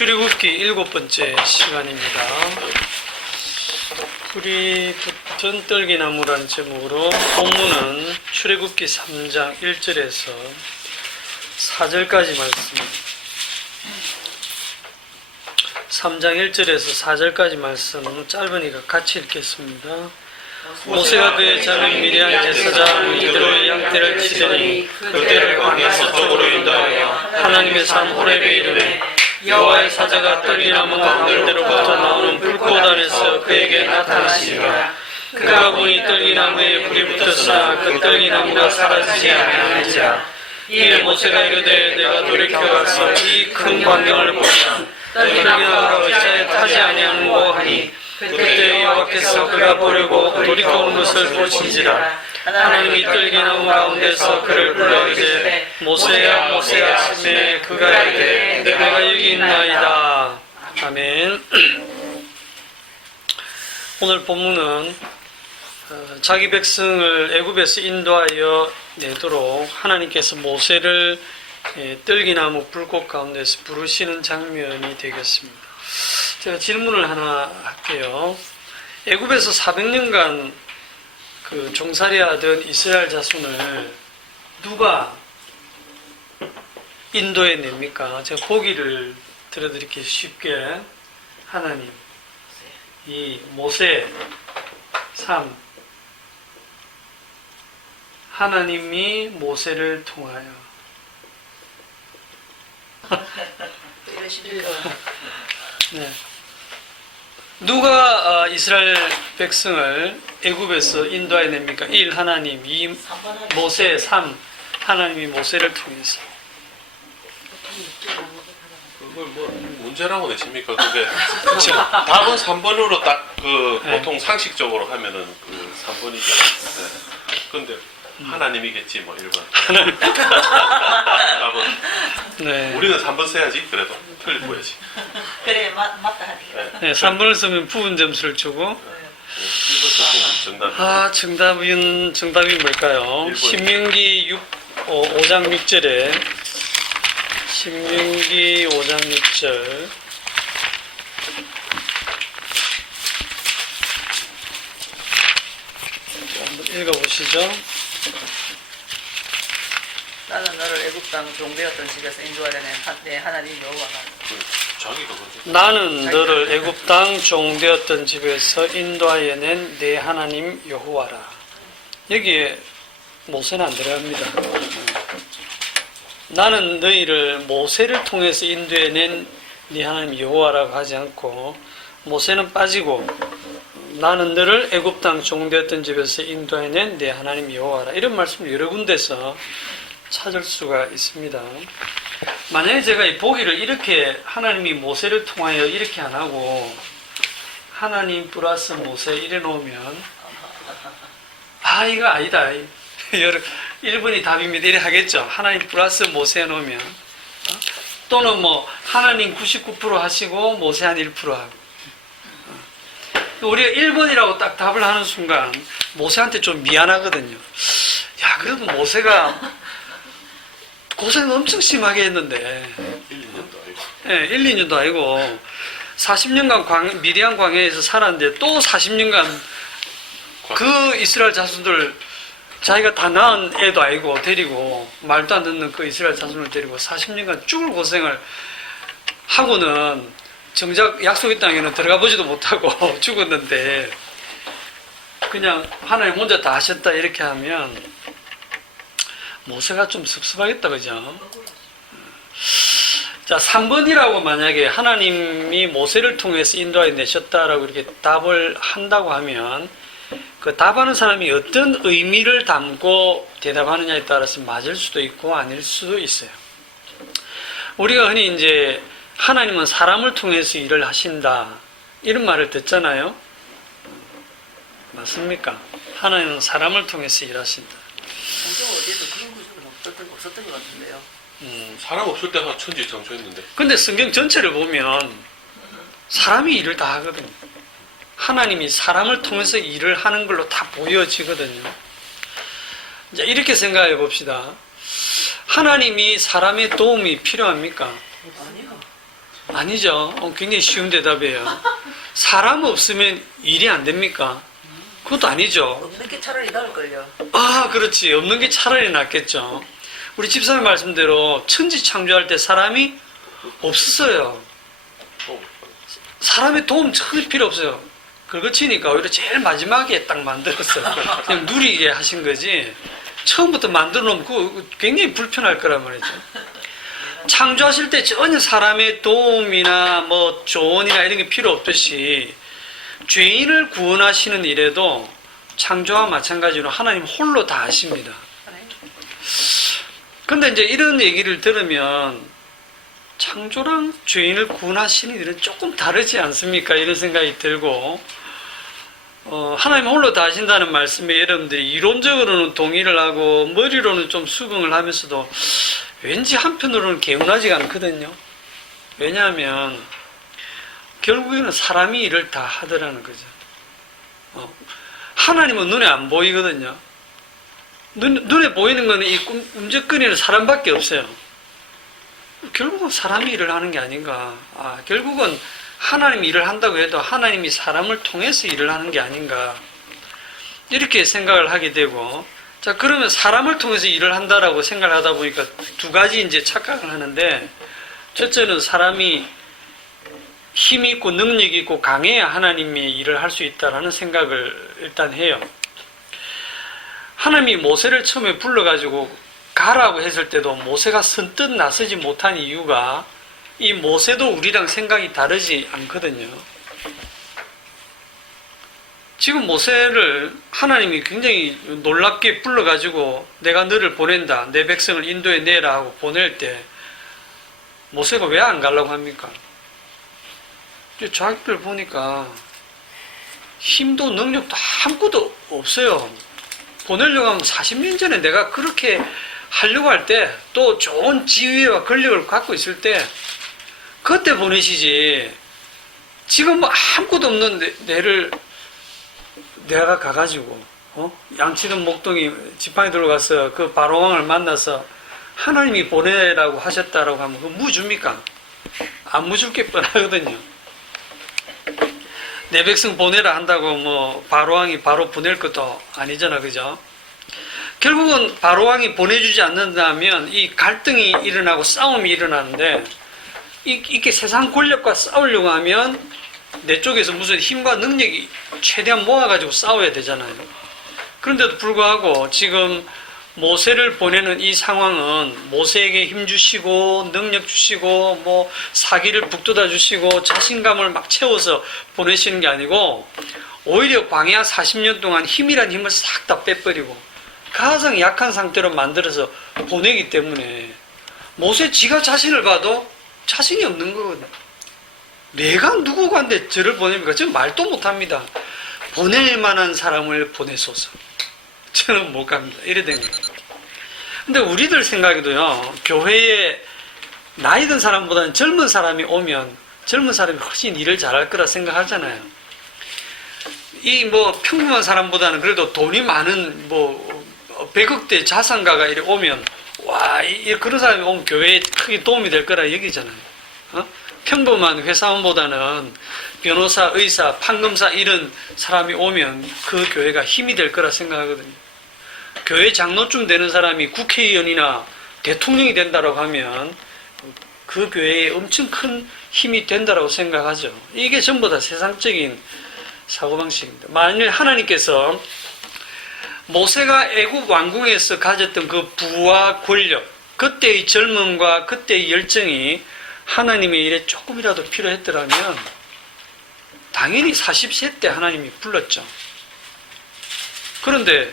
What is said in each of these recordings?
출애굽기 7번째 시간입니다. 불이 붙은 떨기나무라는 제목으로 본문은 출애굽기 3장 1절에서 4절까지 말씀, 3장 1절에서 4절까지 말씀 짧으니까 같이 읽겠습니다. 모세가 그의 자손 미디안 제사장 이드로의 양떼를 치더니 그때를 광야 서쪽으로 인도하여 하나님의 산 호렙에 이르매 여호와의 사자가 떨기나무 가운데로부터 나오는 불꽃 안에서 그에게 나타나시니라. 그가 보니 떨기나무에 불이 붙었으나 그 떨기나무가 사라지지 아니하는지라. 이에 모세가 이르되 내가 돌이켜가서 이 큰 광경을 보면 떨기나무가 어찌하여 타지 아니하는고 하니 그때 여호와께서 그가 보려고 돌이켜오는 것을 보신지라. 하나님이 떨기나무 가운데서 그를 불러 이르되 모세야 모세야 하시매 그가 이르되 내가 여기 있나이다. 아멘. 오늘 본문은 자기 백성을 애굽에서 인도하여 내도록 하나님께서 모세를 떨기나무 불꽃 가운데서 부르시는 장면이 되겠습니다. 제가 질문을 하나 할게요. 애굽에서 400년간 그 종살이하던 이스라엘 자손을 누가 인도해 냅니까? 제가 보기를 들어드릴게요. 쉽게. 하나님, 이 모세, 3. 하나님이 모세를 통하여. 네. 누가 이스라엘 백성을 애굽에서 인도해 냅니까? 1. 하나님, 2. 모세, 3. 하나님이 모세를 통해서. 그걸 뭐 문제라고 내십니까? 그게 답은 3번으로 딱 그 보통 상식적으로 하면은 그 3번이죠. 네. 근데 하나님이겠지 뭐 1번. 답은. 네. 우리는 3번 써야지. 그래도 틀리고야지. 그래 맞다 하니까. 네, 3번을 쓰면 부분 점수를 주고. 1번 정답. 정답이 뭘까요? 1번. 신명기 5장 6절에 신명기 5장 6절 한번 읽어보시죠. 나는 너를 애굽 땅 종되었던 집에서 인도하려는 내 하나님 여호와가. 자기가 그렇게. 나는 너를 애굽 땅 종되었던 집에서 인도하여 낸 내 하나님 여호와라. 여기에 모세는 안 들어갑니다. 나는 너희를 모세를 통해서 인도해 낸 네 하나님 여호와라고 하지 않고 모세는 빠지고 나는 너를 애굽 땅 종되었던 집에서 인도해 낸 네 하나님 여호와라. 이런 말씀을 여러 군데서 찾을 수가 있습니다. 만약에 제가 이 보기를 이렇게 하나님이 모세를 통하여 이렇게 안 하고 하나님 플러스 모세 이래 놓으면 이거 아니다. 1번이 답입니다. 이래 하겠죠. 하나님 플러스 모세 놓으면 또는 뭐 하나님 99% 하시고 모세 한 1% 하고 우리가 1번이라고 딱 답을 하는 순간 모세한테 좀 미안하거든요. 야, 그래도 모세가 고생 엄청 심하게 했는데 1, 2년도 아니고. 네, 1, 2년도 아니고 40년간 미디안 광야에서 살았는데 또 40년간 그 이스라엘 자손들 자기가 다 낳은 애도 아니고 데리고 말도 안 듣는 그 이스라엘 자손을 데리고 40년간 죽을 고생을 하고는 정작 약속의 땅에는 들어가 보지도 못하고 죽었는데 그냥 하나님 혼자 다 하셨다 이렇게 하면 모세가 좀 섭섭하겠다, 그죠? 자, 3번이라고 만약에 하나님이 모세를 통해서 인도하여 내셨다라고 이렇게 답을 한다고 하면 그 답하는 사람이 어떤 의미를 담고 대답하느냐에 따라서 맞을 수도 있고 아닐 수도 있어요. 우리가 흔히 이제 하나님은 사람을 통해서 일을 하신다 이런 말을 듣잖아요. 맞습니까? 하나님은 사람을 통해서 일하신다. 성경 어디에도 그런 구절은 없었던 것 같은데요. 사람 없을 때가 천지창조했는데. 근데 성경 전체를 보면 사람이 일을 다 하거든요. 하나님이 사람을 통해서 일을 하는 걸로 다 보여지거든요. 이제 이렇게 생각해 봅시다. 하나님이 사람의 도움이 필요합니까? 아니요. 아니죠. 굉장히 쉬운 대답이에요. 사람 없으면 일이 안 됩니까? 그것도 아니죠. 없는 게 차라리 나을걸요. 아, 그렇지. 없는 게 차라리 낫겠죠. 우리 집사님 말씀대로 천지 창조할 때 사람이 없었어요. 사람의 도움 전혀 필요 없어요. 그거 치니까 오히려 제일 마지막에 딱 만들었어요. 그냥 누리게 하신 거지. 처음부터 만들어 놓으면 그거 굉장히 불편할 거란 말이죠. 창조하실 때 전혀 사람의 도움이나 뭐 조언이나 이런 게 필요 없듯이 죄인을 구원하시는 일에도 창조와 마찬가지로 하나님 홀로 다 하십니다. 근데 이제 이런 얘기를 들으면 창조랑 죄인을 구원하시는 일은 조금 다르지 않습니까? 이런 생각이 들고, 하나님 홀로 다 하신다는 말씀에 여러분들이 이론적으로는 동의를 하고 머리로는 좀 수긍을 하면서도 왠지 한편으로는 개운하지가 않거든요. 왜냐하면 결국에는 사람이 일을 다 하더라는 거죠. 하나님은 눈에 안 보이거든요. 눈에 보이는 거는 이 꿈적거리는 사람밖에 없어요. 결국은 사람이 일을 하는 게 아닌가. 결국은 하나님이 일을 한다고 해도 하나님이 사람을 통해서 일을 하는 게 아닌가. 이렇게 생각을 하게 되고, 자, 그러면 사람을 통해서 일을 한다라고 생각을 하다 보니까 두 가지 이제 착각을 하는데, 첫째는 사람이 힘이 있고 능력이 있고 강해야 하나님이 일을 할 수 있다라는 생각을 일단 해요. 하나님이 모세를 처음에 불러가지고 가라고 했을 때도 모세가 선뜻 나서지 못한 이유가 이 모세도 우리랑 생각이 다르지 않거든요. 지금 모세를 하나님이 굉장히 놀랍게 불러가지고 내가 너를 보낸다, 내 백성을 인도해 내라 하고 보낼 때 모세가 왜 안 가려고 합니까? 자기들 보니까 힘도 능력도 아무것도 없어요. 보내려고 하면 40년 전에 내가 그렇게 하려고 할 때 또 좋은 지위와 권력을 갖고 있을 때 그때 보내시지. 지금 뭐 아무것도 없는 내를 내가 가가지고 양치던 목동이 지팡이 들어가서 그 바로왕을 만나서 하나님이 보내라고 하셨다라고 하면 그거 무줍니까? 안 무줄 게 뻔하거든요. 내 백성 보내라 한다고 뭐 바로왕이 바로 보낼 것도 아니잖아, 그죠? 결국은 바로왕이 보내주지 않는다면 이 갈등이 일어나고 싸움이 일어나는데 이렇게 세상 권력과 싸우려고 하면 내 쪽에서 무슨 힘과 능력이 최대한 모아가지고 싸워야 되잖아요. 그런데도 불구하고 지금 모세를 보내는 이 상황은 모세에게 힘 주시고 능력 주시고 뭐 사기를 북돋아 주시고 자신감을 막 채워서 보내시는 게 아니고 오히려 광야 40년 동안 힘이란 힘을 싹 다 빼버리고 가장 약한 상태로 만들어서 보내기 때문에 모세 지가 자신을 봐도 자신이 없는 거거든요. 내가 누구간데 저를 보냅니까? 저는 말도 못합니다. 보낼 만한 사람을 보내소서. 저는 못 갑니다. 이래 된 거예요. 근데 우리들 생각에도요, 교회에 나이 든 사람보다는 젊은 사람이 오면 젊은 사람이 훨씬 일을 잘할 거라 생각하잖아요. 이 뭐 평범한 사람보다는 그래도 돈이 많은 뭐 100억대 자산가가 이렇게 오면 와, 그런 사람이 오면 교회에 크게 도움이 될 거라 여기잖아요. 평범한 회사원보다는 변호사, 의사, 판검사 이런 사람이 오면 그 교회가 힘이 될 거라 생각하거든요. 교회 장로쯤 되는 사람이 국회의원이나 대통령이 된다고 하면 그 교회에 엄청 큰 힘이 된다고 생각하죠. 이게 전부 다 세상적인 사고방식입니다. 만일 하나님께서 모세가 애굽 왕궁에서 가졌던 그 부와 권력, 그때의 젊음과 그때의 열정이 하나님의 일에 조금이라도 필요했더라면 당연히 40세 때 하나님이 불렀죠. 그런데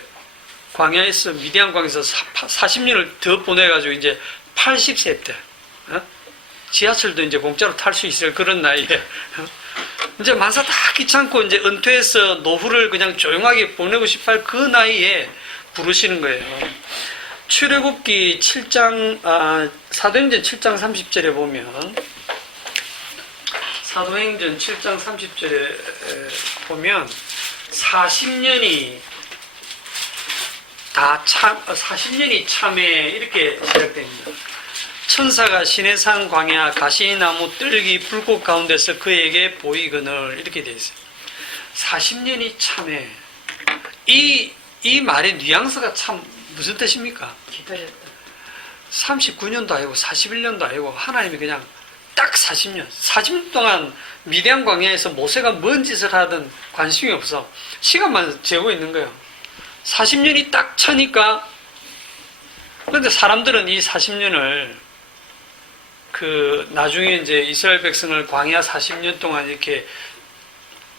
광야에서 미디안 광에서 40년을 더 보내가지고 이제 80세 때 지하철도 이제 공짜로 탈 수 있을 그런 나이에 이제 만사 다 귀찮고 이제 은퇴해서 노후를 그냥 조용하게 보내고 싶어 할 그 나이에 부르시는 거예요. 출애굽기 7장, 사도행전 7장 30절에 보면, 사도행전 7장 30절에 보면, 40년이 40년이 참에 이렇게 시작됩니다. 천사가 시내산 광야 가시나무 뜰기 불꽃 가운데서 그에게 보이거늘 이렇게 돼 있어요. 40년이 참에 이 말의 뉘앙스가 참 무슨 뜻입니까? 기다렸다. 39년도 아니고 41년도 아니고 하나님이 그냥 딱 40년 동안 미디안 광야에서 모세가 뭔 짓을 하든 관심이 없어. 시간만 재고 있는 거예요. 40년이 딱 차니까. 그런데 사람들은 이 40년을 나중에 이제 이스라엘 백성을 광야 40년 동안 이렇게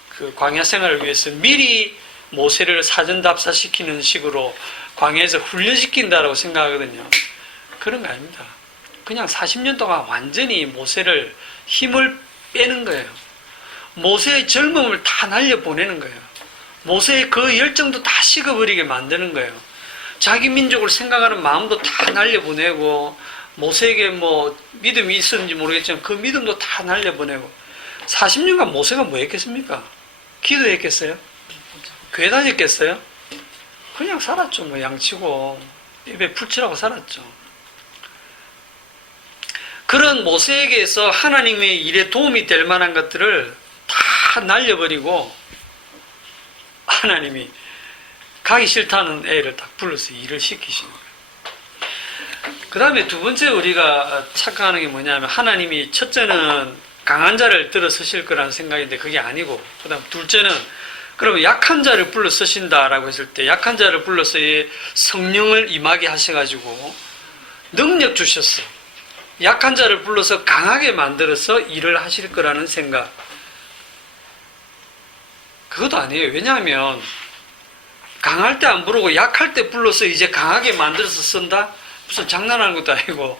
그 광야 생활을 위해서 미리 모세를 사전 답사시키는 식으로 광야에서 훈련시킨다라고 생각하거든요. 그런 거 아닙니다. 그냥 40년 동안 완전히 모세를 힘을 빼는 거예요. 모세의 젊음을 다 날려보내는 거예요. 모세의 그 열정도 다 식어버리게 만드는 거예요. 자기 민족을 생각하는 마음도 다 날려보내고, 모세에게 뭐 믿음이 있었는지 모르겠지만 그 믿음도 다 날려보내고. 40년간 모세가 뭐 했겠습니까? 기도했겠어요? 교회 다녔겠어요? 그냥 살았죠. 뭐 양치고 입에 풀칠하고 살았죠. 그런 모세에게서 하나님의 일에 도움이 될 만한 것들을 다 날려버리고 하나님이 가기 싫다는 애를 딱 불러서 일을 시키시는 거예요. 그 다음에 두 번째 우리가 착각하는 게 뭐냐면, 하나님이 첫째는 강한 자를 들어 쓰실 거라는 생각인데 그게 아니고, 그 다음 둘째는 그러면 약한 자를 불러 쓰신다라고 했을 때, 약한 자를 불러서 성령을 임하게 하셔가지고 능력 주셨어. 약한 자를 불러서 강하게 만들어서 일을 하실 거라는 생각. 그것도 아니에요. 왜냐하면 강할 때 안 부르고 약할 때 불러서 이제 강하게 만들어서 쓴다? 무슨 장난하는 것도 아니고,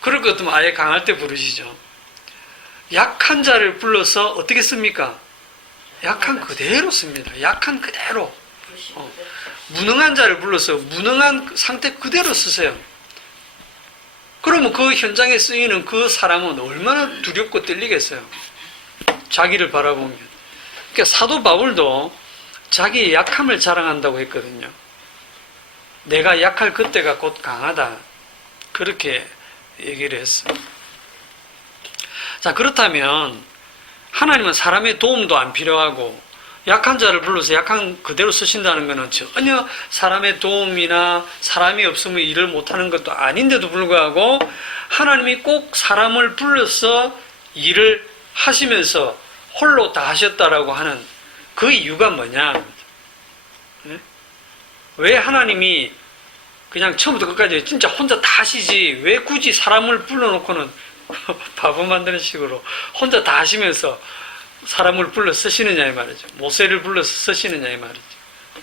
그럴 것 같으면 아예 강할 때 부르시죠. 약한 자를 불러서 어떻게 씁니까? 약한 그대로 씁니다. 약한 그대로. 무능한 자를 불러서 무능한 상태 그대로 쓰세요. 그러면 그 현장에 쓰이는 그 사람은 얼마나 두렵고 떨리겠어요. 자기를 바라보면. 그러니까 사도 바울도 자기의 약함을 자랑한다고 했거든요. 내가 약할 그때가 곧 강하다. 그렇게 얘기를 했어요. 자, 그렇다면 하나님은 사람의 도움도 안 필요하고 약한 자를 불러서 약한 그대로 쓰신다는 것은 전혀 사람의 도움이나 사람이 없으면 일을 못하는 것도 아닌데도 불구하고 하나님이 꼭 사람을 불러서 일을 하시면서 홀로 다 하셨다라고 하는 그 이유가 뭐냐? 왜 하나님이 그냥 처음부터 끝까지 진짜 혼자 다 하시지 왜 굳이 사람을 불러놓고는 바보 만드는 식으로 혼자 다 하시면서 사람을 불러 쓰시느냐 이 말이죠. 모세를 불러서 쓰시느냐 이 말이죠.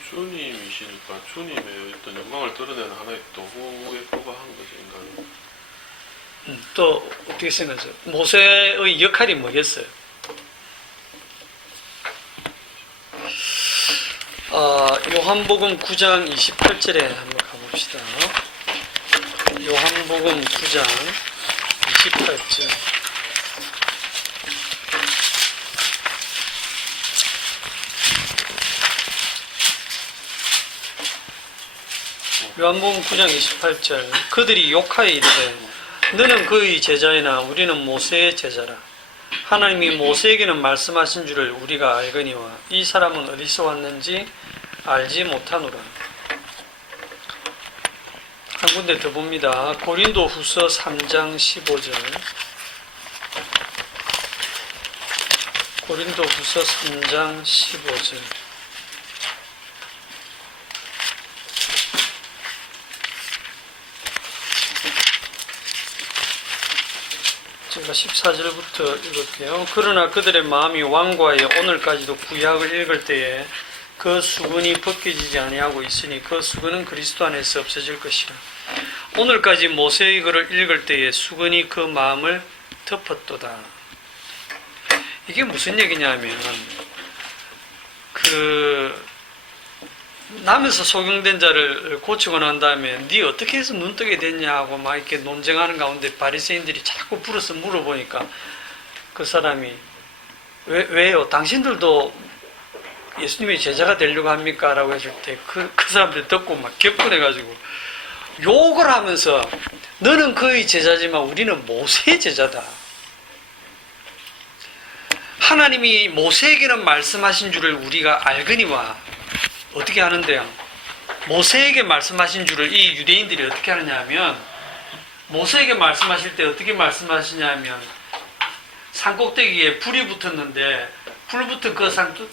주님이시니까 주님의 어떤 영광을 드러내는 하나의 도구에 불과한 거죠, 인간은. 또 어떻게 생각하세요? 모세의 역할이 뭐겠어요? 요한복음 9장 28절에 한번 가봅시다. 요한복음 9장 28절. 요한복음 9장 28절. 그들이 욕하여 이르되 너는 그의 제자이나 우리는 모세의 제자라. 하나님이 모세에게는 말씀하신 줄을 우리가 알거니와 이 사람은 어디서 왔는지 알지 못하노라. 한 군데 더 봅니다. 고린도 후서 3장 15절. 고린도 후서 3장 15절. 제가 14절부터 읽을게요. 그러나 그들의 마음이 완고하여 오늘까지도 구약을 읽을 때에 그 수건이 벗겨지지 아니하고 있으니 그 수건은 그리스도 안에서 없어질 것이라. 오늘까지 모세의 글을 읽을 때에 수건이 그 마음을 덮었도다. 이게 무슨 얘기냐면 남에서 소경된 자를 고치고 난 다음에 네 어떻게 해서 눈뜨게 됐냐고 막 이렇게 논쟁하는 가운데 바리새인들이 자꾸 불어서 물어보니까 그 사람이 왜요? 당신들도 예수님의 제자가 되려고 합니까? 라고 했을 때 그 사람들이 듣고 막 격분해가지고 욕을 하면서 너는 그의 제자지만 우리는 모세의 제자다. 하나님이 모세에게는 말씀하신 줄을 우리가 알거니와 어떻게 하는데요? 모세에게 말씀하신 줄을 이 유대인들이 어떻게 하느냐 하면 모세에게 말씀하실 때 어떻게 말씀하시냐 면 산꼭대기에 불이 붙었는데 불 붙은 그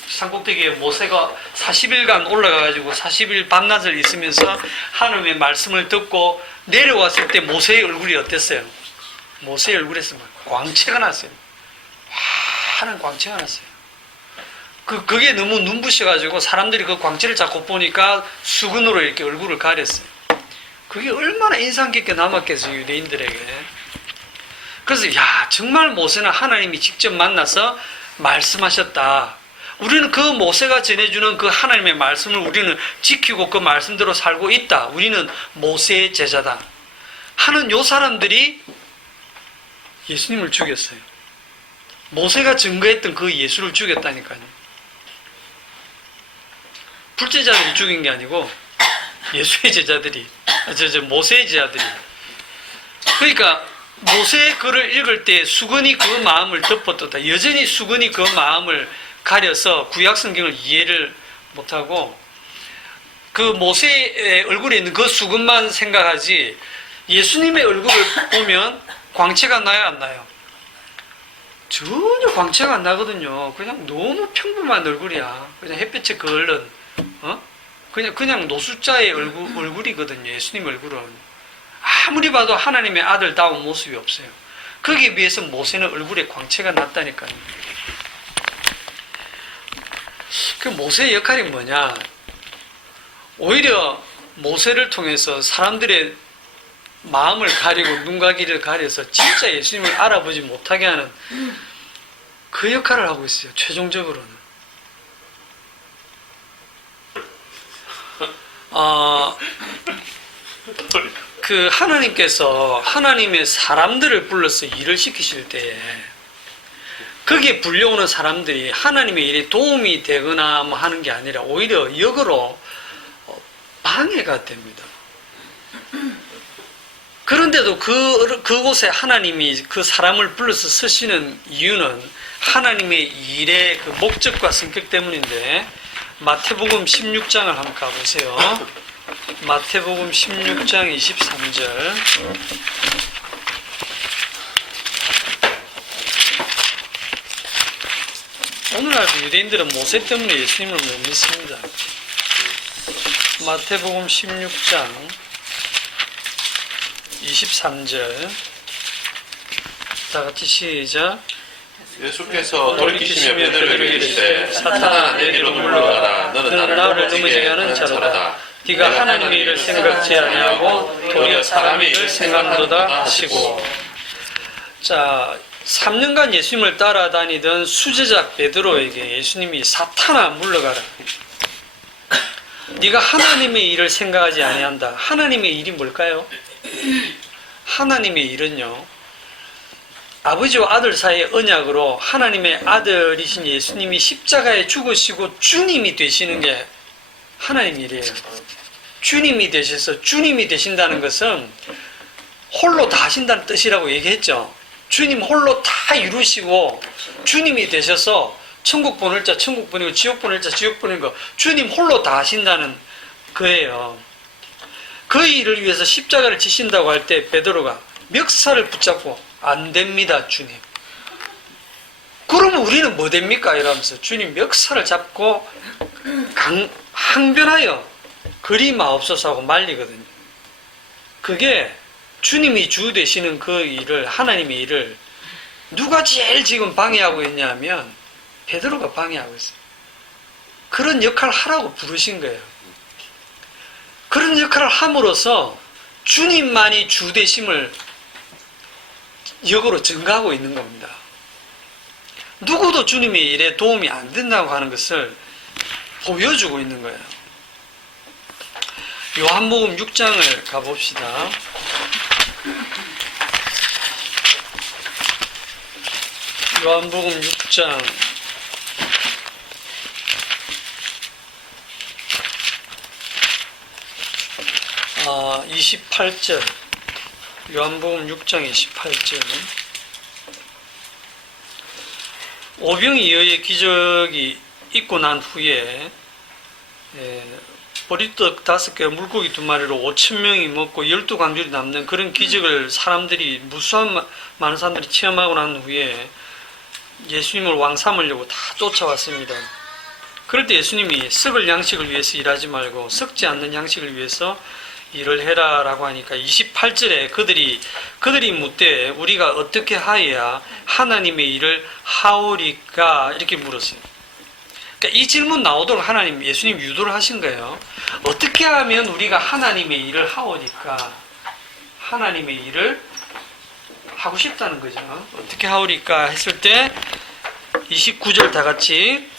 산꼭대기에 모세가 40일간 올라가가지고 40일 밤낮을 있으면서 하나님의 말씀을 듣고 내려왔을 때 모세의 얼굴이 어땠어요? 모세의 얼굴에서 광채가 났어요. 환한 광채가 났어요. 그게 너무 눈부셔가지고 사람들이 그 광채를 자꾸 보니까 수건으로 이렇게 얼굴을 가렸어요. 그게 얼마나 인상 깊게 남았겠어요, 유대인들에게. 그래서 야, 정말 모세는 하나님이 직접 만나서 말씀하셨다. 우리는 그 모세가 전해주는 그 하나님의 말씀을 우리는 지키고 그 말씀대로 살고 있다. 우리는 모세의 제자다. 하는 요 사람들이 예수님을 죽였어요. 모세가 증거했던 그 예수를 죽였다니까요. 불제자들이 죽인 게 아니고 예수의 제자들이, 모세의 제자들이. 그러니까 모세의 글을 읽을 때 수건이 그 마음을 덮었다. 여전히 수건이 그 마음을 가려서 구약 성경을 이해를 못하고 그 모세의 얼굴에 있는 그 수건만 생각하지 예수님의 얼굴을 보면 광채가 나요, 안 나요? 전혀 광채가 안 나거든요. 그냥 너무 평범한 얼굴이야. 그냥 햇볕에 그을른, 그냥 노숙자의 얼굴이거든요. 예수님 얼굴은. 아무리 봐도 하나님의 아들다운 모습이 없어요. 거기에 비해서 모세는 얼굴에 광채가 났다니까요. 그 모세의 역할이 뭐냐? 오히려 모세를 통해서 사람들의 마음을 가리고 눈가기를 가려서 진짜 예수님을 알아보지 못하게 하는 그 역할을 하고 있어요. 최종적으로는. 그 하나님께서 하나님의 사람들을 불러서 일을 시키실 때에 거기에 불려오는 사람들이 하나님의 일에 도움이 되거나 뭐 하는 게 아니라 오히려 역으로 방해가 됩니다. 그런데도 그곳에 하나님이 그 사람을 불러서 쓰시는 이유는 하나님의 일의 그 목적과 성격 때문인데 마태복음 16장을 한번 가보세요. 마태복음 16장 23절. 오늘날도 유대인들은 모세 때문에 예수님을 못 믿습니다. 마태복음 16장 23절. 다 같이 시작. 예수께서 돌이키시며 베드로에게 이르시되 사탄아 내게로 물러가라. 너는 나를 넘어지게 하는 자로다. 네가 하나님의 일을 생각지 아니하고 도리어 사람의 일을 생각하도다 하시고. 자, 3년간 예수님을 따라다니던 수제자 베드로에게 예수님이 사탄아 물러가라. 네가 하나님의 일을 생각하지 아니한다. 하나님의 일이 뭘까요? 하나님의 일은요, 아버지와 아들 사이의 언약으로 하나님의 아들이신 예수님이 십자가에 죽으시고 주님이 되시는 게 하나님 일이에요. 주님이 되셔서 주님이 되신다는 것은 홀로 다 하신다는 뜻이라고 얘기했죠. 주님 홀로 다 이루시고 주님이 되셔서 천국 보낼 자 천국 보내고 지옥 보낼 자 지옥 보내는 거 주님 홀로 다 하신다는 거예요. 그 일을 위해서 십자가를 지신다고 할 때 베드로가 멱살을 붙잡고 안 됩니다 주님. 그러면 우리는 뭐 됩니까? 이러면서 주님 멱살을 잡고 항변하여 그리 마옵소서 하고 말리거든요. 그게 주님이 주 되시는 그 일을, 하나님의 일을 누가 제일 지금 방해하고 있냐면 베드로가 방해하고 있어요. 그런 역할을 하라고 부르신 거예요. 그런 역할을 함으로써 주님만이 주 되심을 역으로 증가하고 있는 겁니다. 누구도 주님의 일에 도움이 안 된다고 하는 것을 보여주고 있는 거예요. 요한복음 6장을 가봅시다. 요한복음 6장 5 28절, 요한복음 6장 28절. 오병이어의 기적이 있고 난 후에 보리떡 5개, 물고기 2마리로 5,000명이 먹고 12광줄이 남는 그런 기적을 사람들이, 무수한 많은 사람들이 체험하고 난 후에 예수님을 왕 삼으려고 다 쫓아왔습니다. 그럴 때 예수님이 썩을 양식을 위해서 일하지 말고 썩지 않는 양식을 위해서 일을 해라 라고 하니까 28절에 그들이 묻되 우리가 어떻게 하여야 하나님의 일을 하오리까 이렇게 물었어요. 그러니까 이 질문 나오도록 예수님 유도를 하신 거예요. 어떻게 하면 우리가 하나님의 일을 하오리까? 하나님의 일을 하고 싶다는 거죠. 어떻게 하오리까 했을 때 29절 다 같이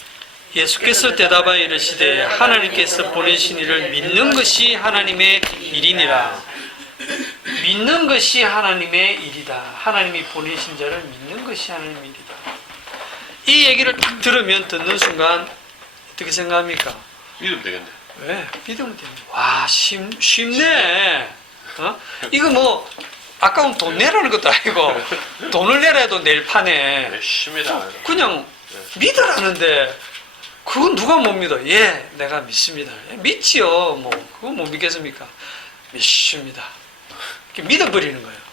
예수께서 대답하여 이르시되 하나님께서 보내신 이를 믿는 것이 하나님의 일이니라. 믿는 것이 하나님의 일이다. 하나님이 보내신 자를 믿는 것이 하나님의 일이다. 이 얘기를 딱 들으면 듣는 순간 어떻게 생각합니까? 믿으면 되겠네. 왜? 믿으면 됩니다. 와, 쉽네. 이거 뭐 아까운 돈 내라는 것도 아니고 돈을 내라 해도 낼 판에 열심히다. 그냥 믿으라는데 그건 누가 못 믿어? 예, 내가 믿습니다. 믿지요. 뭐 그건 못 믿겠습니까? 믿습니다. 이렇게 믿어버리는 거예요.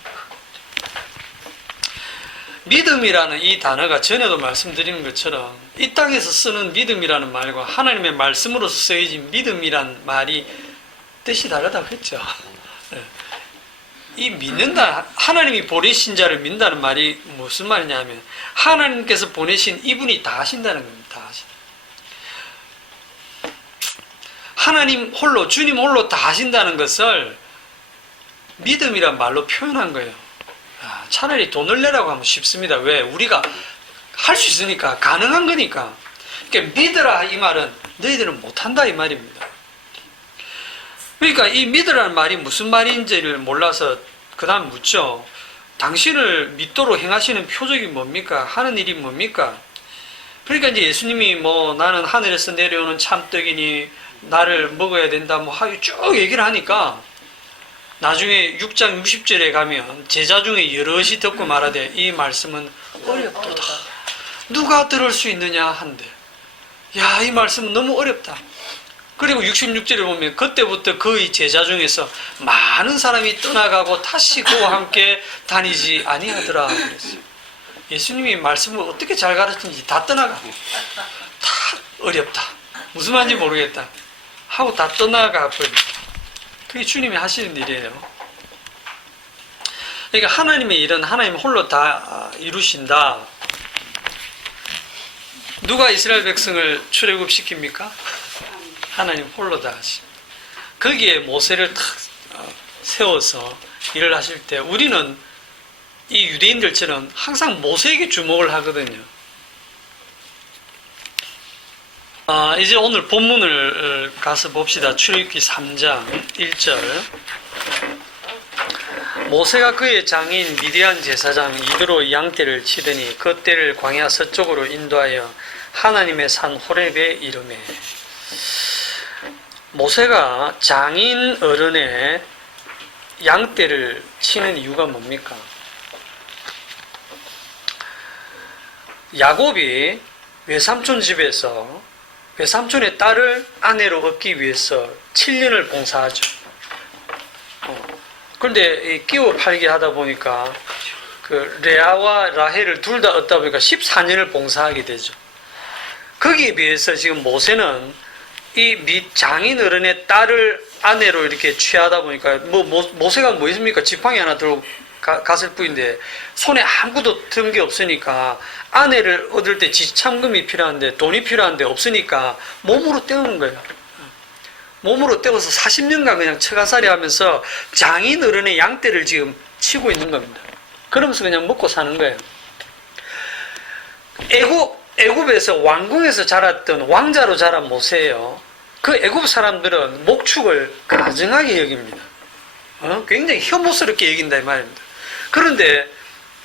믿음이라는 이 단어가 전에도 말씀드린 것처럼 이 땅에서 쓰는 믿음이라는 말과 하나님의 말씀으로서 쓰여진 믿음이란 말이 뜻이 다르다고 했죠. 이 믿는다, 하나님이 보내신 자를 믿는다는 말이 무슨 말이냐면 하나님께서 보내신 이분이 다 하신다는 겁니다. 다 하신다. 하나님 홀로, 주님 홀로 다 하신다는 것을 믿음이란 말로 표현한 거예요. 차라리 돈을 내라고 하면 쉽습니다. 왜? 우리가 할 수 있으니까, 가능한 거니까. 그러니까 믿으라 이 말은 너희들은 못한다 이 말입니다. 그러니까 이 믿으라는 말이 무슨 말인지를 몰라서 그 다음 묻죠. 당신을 믿도록 행하시는 표적이 뭡니까? 하는 일이 뭡니까? 그러니까 이제 예수님이 뭐 나는 하늘에서 내려오는 참떡이니 나를 먹어야 된다 뭐 쭉 얘기를 하니까 나중에 6장 60절에 가면 제자 중에 여럿이 듣고 말하되 이 말씀은 어렵도다. 누가 들을 수 있느냐 한데 야, 이 말씀은 너무 어렵다. 그리고 66절에 보면 그때부터 그의 제자 중에서 많은 사람이 떠나가고 다시 그와 함께 다니지 아니하더라 그랬어요. 예수님이 말씀을 어떻게 잘 가르치는지 다 떠나가. 다 어렵다. 무슨 말인지 모르겠다. 하고 다 떠나가 버립니다. 그게 주님이 하시는 일이에요. 그러니까 하나님의 일은 하나님 홀로 다 이루신다. 누가 이스라엘 백성을 출애굽시킵니까? 하나님 홀로 다 하십니다. 거기에 모세를 탁 세워서 일을 하실 때 우리는 이 유대인들처럼 항상 모세에게 주목을 하거든요. 이제 오늘 본문을 가서 봅시다. 출애굽기 3장 1절. 모세가 그의 장인 미디안 제사장 이드로 양떼를 치더니 그 떼를 광야 서쪽으로 인도하여 하나님의 산 호렙에 이르매. 모세가 장인 어른의 양떼를 치는 이유가 뭡니까? 야곱이 외삼촌 집에서 외삼촌의 딸을 아내로 얻기 위해서 7년을 봉사하죠. 그런데 끼워 팔게 하다 보니까 그 레아와 라헬을 둘 다 얻다 보니까 14년을 봉사하게 되죠. 거기에 비해서 지금 모세는 이 장인 어른의 딸을 아내로 이렇게 취하다 보니까 모세가 뭐 있습니까? 지팡이 하나 들고 갔을 뿐인데 손에 아무것도 든 게 없으니까 아내를 얻을 때 지참금이 필요한데 돈이 필요한데 없으니까 몸으로 때우는 거예요. 몸으로 때워서 40년간 그냥 처가살이 하면서 장인 어른의 양떼를 지금 치고 있는 겁니다. 그러면서 그냥 먹고 사는 거예요. 애굽에서 왕궁에서 자랐던 왕자로 자란 모세예요. 그 애굽 사람들은 목축을 가증하게 여깁니다. 굉장히 혐오스럽게 여긴다 이 말입니다. 그런데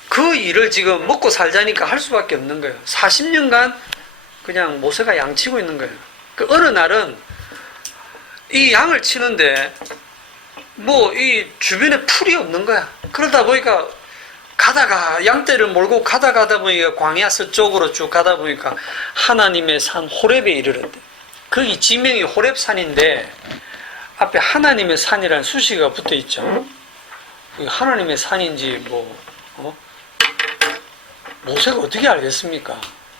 그 일을 지금 먹고 살자니까 할 수밖에 없는 거예요. 40년간 그냥 모세가 양치고 있는 거예요. 그 어느 날은 이 양을 치는데 뭐 이 주변에 풀이 없는 거야. 그러다 보니까 가다가 양떼를 몰고 가다 보니까 광야 서쪽으로 쭉 가다 보니까 하나님의 산 호렙에 이르렀대. 거기 지명이 호렙산인데 앞에 하나님의 산이라는 수식어가 붙어 있죠. 하나님의 산인지 모세가 어떻게 알겠습니까?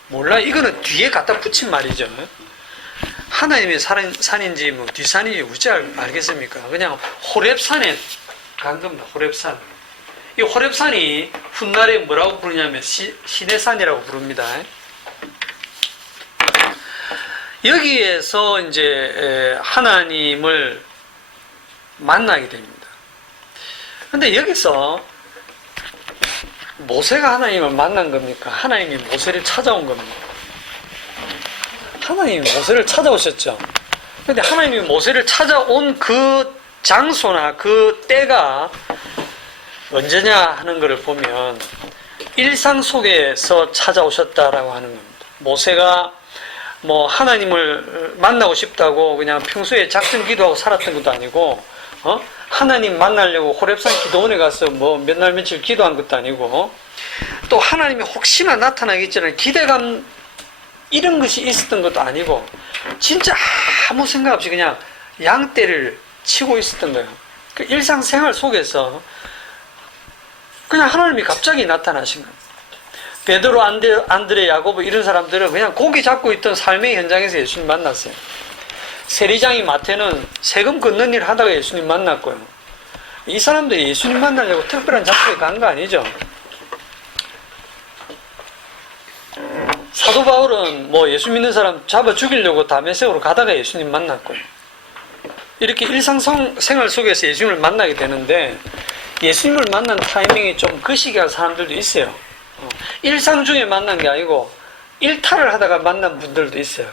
몰라. 이거는 뒤에 갖다 붙인 말이죠. 하나님의 산인지 뒷산인지 어찌 알겠습니까? 그냥 호렙산에 간 겁니다. 호렙산. 이 호렙산이 훗날에 뭐라고 부르냐면 시내산이라고 부릅니다. 여기에서 이제 하나님을 만나게 됩니다. 근데 여기서 모세가 하나님을 만난 겁니까? 하나님이 모세를 찾아온 겁니까? 하나님이 모세를 찾아오셨죠. 근데 하나님이 모세를 찾아온 그 장소나 그 때가 언제냐 하는 것을 보면 일상 속에서 찾아오셨다라고 하는 겁니다. 모세가 뭐 하나님을 만나고 싶다고 그냥 평소에 작전 기도하고 살았던 것도 아니고, 하나님 만나려고 호렙산 기도원에 가서 뭐 몇 날 며칠 기도한 것도 아니고, 또 하나님이 혹시나 나타나겠지라는 기대감 이런 것이 있었던 것도 아니고, 진짜 아무 생각 없이 그냥 양떼를 치고 있었던 거예요. 그 일상생활 속에서 그냥 하나님이 갑자기 나타나신 거예요. 베드로, 안드레, 야고보 이런 사람들은 그냥 고기 잡고 있던 삶의 현장에서 예수님 만났어요. 세리장이 마태는 세금 걷는 일 하다가 예수님 만났고요. 이 사람들이 예수님 만나려고 특별한 장소에 간 거 아니죠. 사도 바울은 뭐 예수 믿는 사람 잡아 죽이려고 다메섹으로 가다가 예수님 만났고요. 이렇게 일상생활 속에서 예수님을 만나게 되는데, 예수님을 만난 타이밍이 좀 거시기한 사람들도 있어요. 일상 중에 만난 게 아니고 일탈을 하다가 만난 분들도 있어요.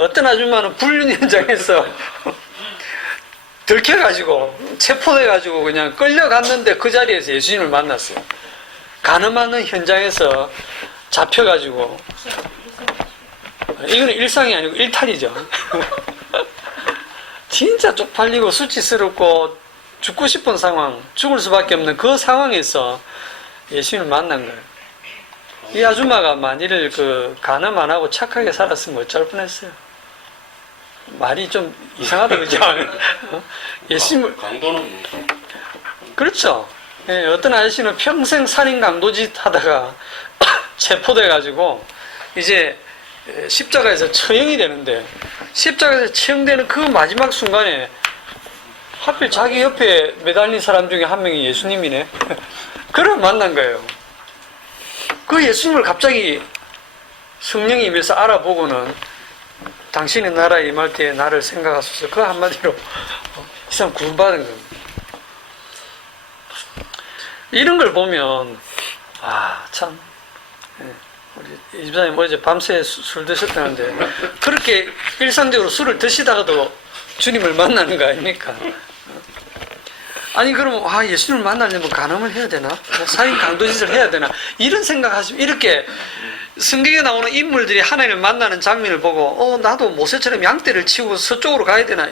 어떤 아줌마는 불륜 현장에서 들켜가지고 체포돼가지고 그냥 끌려갔는데 그 자리에서 예수님을 만났어요. 가늠하는 현장에서 잡혀가지고, 이거는 일상이 아니고 일탈이죠. 진짜 쪽팔리고 수치스럽고 죽고 싶은 상황, 죽을 수밖에 없는 그 상황에서 예수님을 만난 거예요. 이 아줌마가 만일 간음 안 하고 착하게 살았으면 어쩔 뻔했어요. 말이 좀 이상하다, 그죠? 예수님을. 강도는. 그렇죠. 예, 어떤 아저씨는 평생 살인 강도짓 하다가 체포돼가지고 이제 십자가에서 처형이 되는데, 십자가에서 처형되는 그 마지막 순간에 하필 자기 옆에 매달린 사람 중에 한 명이 예수님이네. 그걸 만난 거예요. 그 예수님을 갑자기 성령이 임해서 알아보고는, 당신의 나라에 임할 때에 나를 생각하소서, 그 한마디로 이 사람 구원받은 겁니다. 이런 걸 보면 참, 우리 이집사님 어제 밤새 술 드셨다는데 그렇게 일상적으로 술을 드시다가도 주님을 만나는 거 아닙니까? 아니 그럼 예수님을 만나려면 간음을 해야 되나? 살인 강도짓을 해야 되나? 이런 생각하시면, 이렇게 성경에 나오는 인물들이 하나님을 만나는 장면을 보고 나도 모세처럼 양떼를 치고 서쪽으로 가야 되나?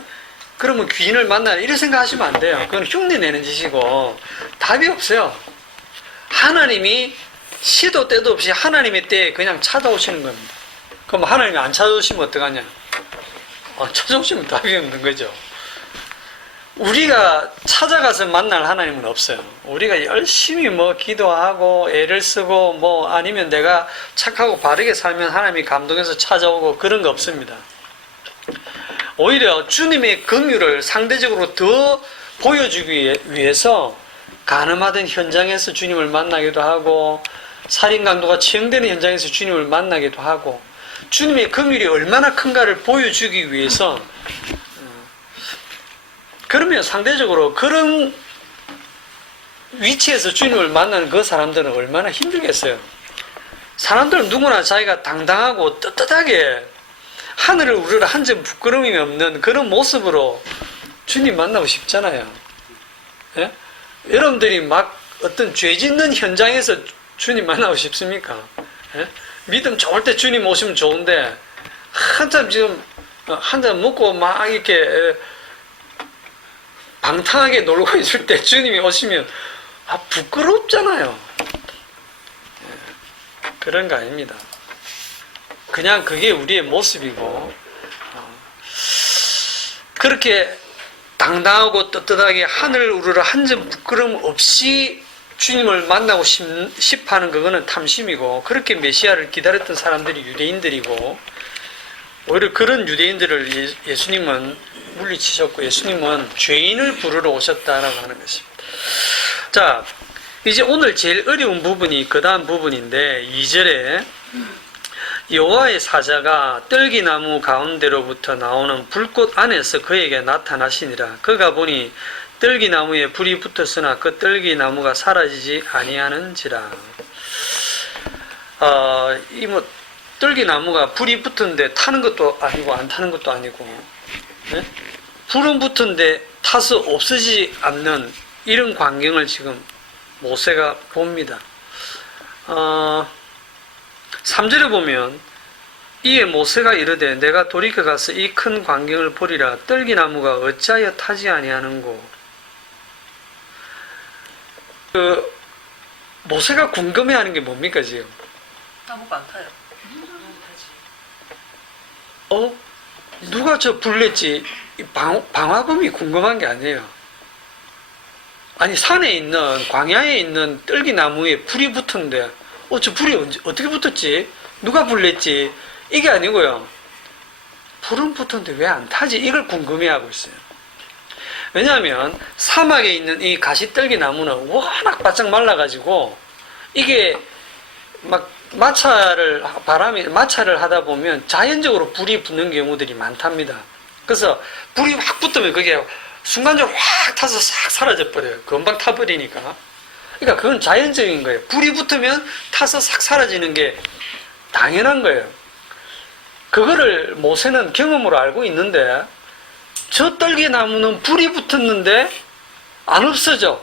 그러면 귀인을 만나야, 이런 생각하시면 안 돼요. 그건 흉내 내는 짓이고 답이 없어요. 하나님이 시도 때도 없이 하나님의 때에 그냥 찾아오시는 겁니다. 그럼 하나님이 안 찾아오시면 어떡하냐? 찾아오시면 답이 없는 거죠. 우리가 찾아가서 만날 하나님은 없어요. 우리가 열심히 기도하고 애를 쓰고 아니면 내가 착하고 바르게 살면 하나님이 감동해서 찾아오고 그런 거 없습니다. 오히려 주님의 긍휼을 상대적으로 더 보여주기 위해서 간음하던 현장에서 주님을 만나기도 하고, 살인 강도가 처형되는 현장에서 주님을 만나기도 하고, 주님의 긍휼이 얼마나 큰가를 보여주기 위해서, 그러면 상대적으로 그런 위치에서 주님을 만나는 그 사람들은 얼마나 힘들겠어요. 사람들은 누구나 자기가 당당하고 떳떳하게 하늘을 우러러 한 점 부끄러움이 없는 그런 모습으로 주님 만나고 싶잖아요. 예? 여러분들이 막 어떤 죄 짓는 현장에서 주님 만나고 싶습니까? 예? 믿음 좋을 때 주님 오시면 좋은데, 한참 지금 한잔 먹고 막 이렇게 방탕하게 놀고 있을 때 주님이 오시면 부끄럽잖아요. 그런 거 아닙니다. 그냥 그게 우리의 모습이고 그렇게 당당하고 떳떳하게 하늘 우러러 한 점 부끄러움 없이 주님을 만나고 싶어하는 그거는 탐심이고 그렇게 메시아를 기다렸던 사람들이 유대인들이고 오히려 그런 유대인들을 예수님은 물리치셨고 예수님은 죄인을 부르러 오셨다라고 하는 것입니다. 자, 이제 오늘 제일 어려운 부분이 그 다음 부분인데 2절에 여호와의 사자가 떨기나무 가운데로부터 나오는 불꽃 안에서 그에게 나타나시니라. 그가 보니 떨기나무에 불이 붙었으나 그 떨기나무가 사라지지 아니하는지라. 이 떨기나무가 불이 붙은데 타는 것도 아니고 안 타는 것도 아니고, 네? 불은 붙은데 타서 없어지지 않는 이런 광경을 지금 모세가 봅니다. 3절에 보면 이에 모세가 이르되 내가 돌이켜 가서 이 큰 광경을 보리라. 떨기나무가 어찌하여 타지 아니하는고. 모세가 궁금해하는 게 뭡니까 지금? 나무가 안 타요. 누가 저 불냈지? 방화범이 궁금한 게 아니에요. 아니 산에 있는 광야에 있는 떨기나무에 불이 붙었는데 저 불이 어떻게 붙었지? 누가 불냈지? 이게 아니고요. 불은 붙었는데 왜 안 타지? 이걸 궁금해하고 있어요. 왜냐하면 사막에 있는 이 가시떨기나무는 워낙 바짝 말라가지고 이게 막 마찰을 하다 보면 자연적으로 불이 붙는 경우들이 많답니다. 그래서 불이 확 붙으면 그게 순간적으로 확 타서 싹 사라져 버려요. 금방 타버리니까. 그러니까 그건 자연적인 거예요. 불이 붙으면 타서 싹 사라지는 게 당연한 거예요. 그거를 모세는 경험으로 알고 있는데 저 떨기나무는 불이 붙었는데 안 없어져.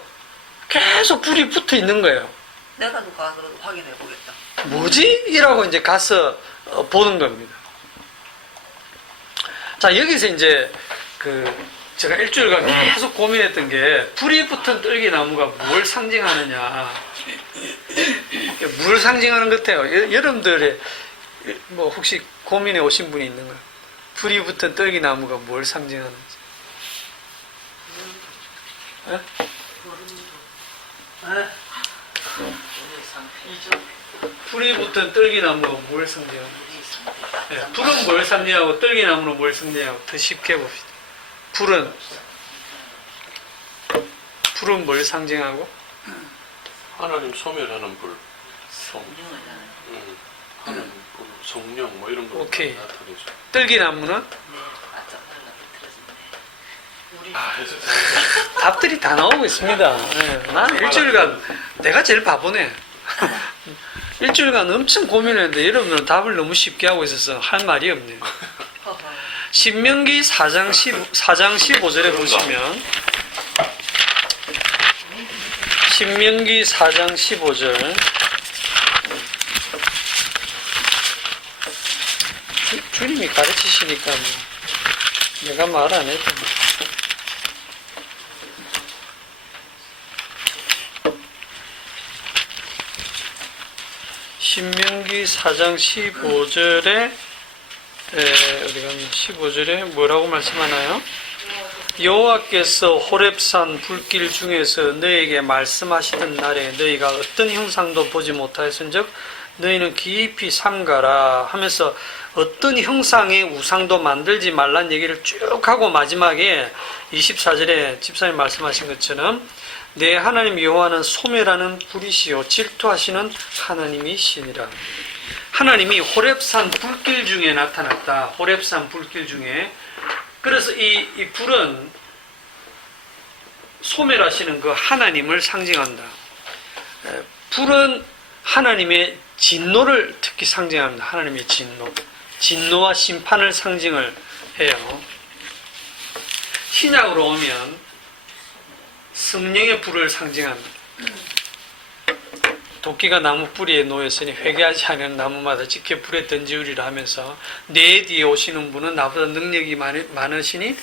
계속 불이 붙어 있는 거예요. 내가 가서 확인해 보겠다. 뭐지? 이라고 이제 가서 보는 겁니다. 자, 여기서 이제 제가 일주일간 계속 고민했던 게 불이 붙은 떨기나무가 뭘 상징하느냐. 뭘 상징하는 것 같아요. 여러분들의 혹시 고민해 오신 분이 있는가요? 불이 붙은 떨기나무가 뭘 상징하는지. 네? 불이 붙은 떨기나무가 뭘 상징하는지. 네, 불은 뭘 상징하고 떨기나무는 뭘 상징하고 더 쉽게 봅시다. 불은 뭘 상징하고? 하나님 소멸하는 불, 하나님 불, 성령 뭐 이런 거 오케이. 나타내죠. 떨기나무는? 아, 답들이 다 나오고 있습니다. 네, 난 일주일간 내가 제일 바보네. 일주일간 엄청 고민했는데 여러분들은 답을 너무 쉽게 하고 있어서 할 말이 없네요. 신명기 4장 15절에 보시면 신명기 4장 15절 주님이 가르치시니까 내가 말 안 해도 신명기 4장 15절에 어디 갔나? 15절에 뭐라고 말씀하나요? 여호와께서 호렙산 불길 중에서 너에게 말씀하시던 날에 너희가 어떤 형상도 보지 못하였은즉 너희는 깊이 삼가라 하면서 어떤 형상의 우상도 만들지 말란 얘기를 쭉 하고 마지막에 24절에 집사님 말씀하신 것처럼 내 하나님 여호와는 소멸하는 불이시요 질투하시는 하나님이시니라. 하나님이 호렙산 불길 중에 나타났다. 호렙산 불길 중에. 그래서 이 불은 소멸하시는 그 하나님을 상징한다. 불은 하나님의 진노를 특히 상징합니다. 하나님의 진노. 진노와 심판을 상징을 해요. 신약으로 오면 성령의 불을 상징합니다. 도끼가 나무 뿌리에 놓였으니 회개하지 않은 나무마다 직접 불에 던지우리라 하면서 내 뒤에 오시는 분은 나보다 능력이 많으시니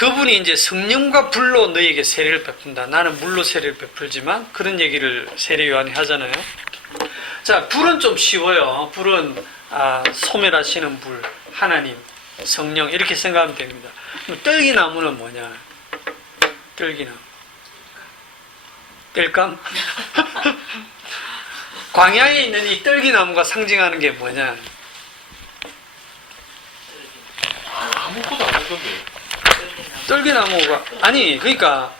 그분이 이제 성령과 불로 너에게 세례를 베푼다. 나는 물로 세례를 베풀지만 그런 얘기를 세례 요한이 하잖아요. 자, 불은 좀 쉬워요. 불은 소멸하시는 불, 하나님, 성령 이렇게 생각하면 됩니다. 떨기나무는 뭐냐? 떨기나무. 땔감? 광야에 있는 이 떨기나무가 상징하는 게 뭐냐? 아무것도 안 했던데. 떨기나무가 아니 그러니까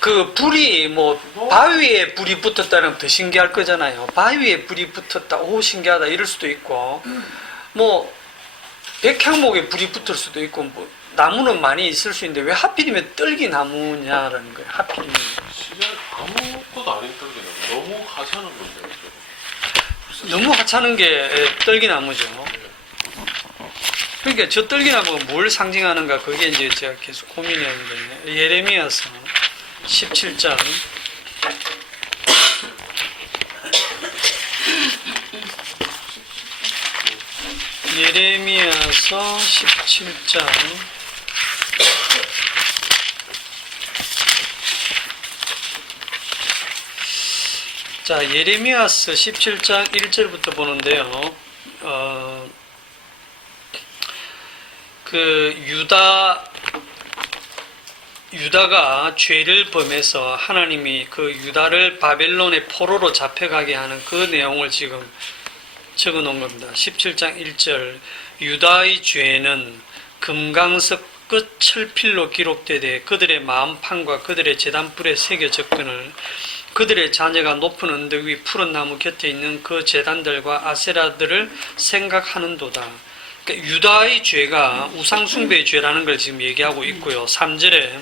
그 불이 뭐 바위에 불이 붙었다면 더 신기할 거잖아요. 바위에 불이 붙었다, 오 신기하다 이럴 수도 있고 뭐 백향목에 불이 붙을 수도 있고 뭐 나무는 많이 있을 수 있는데 왜 하필이면 떨기나무냐라는 거예요. 하필이면 진짜 아무것도 안 했던데 너무 하찮은 건데. 너무 하찮은 게 떨기나무죠. 그러니까 저 떨기나무가 뭘 상징하는가 그게 이제 제가 계속 고민이 하거든요. 예레미야서 17장 예레미야서 17장 자 예레미야서 17장 1절부터 보는데요. 그 유다가 죄를 범해서 하나님이 그 유다를 바벨론의 포로로 잡혀가게 하는 그 내용을 지금 적어 놓은 겁니다. 17장 1절 유다의 죄는 금강석 끝 철필로 기록되되 그들의 마음판과 그들의 제단불에 새겨 적거늘 그들의 자녀가 높은 언덕 위 푸른 나무 곁에 있는 그 제단들과 아세라들을 생각하는도다. 그러니까 유다의 죄가 우상숭배의 죄라는 걸 지금 얘기하고 있고요. 3절에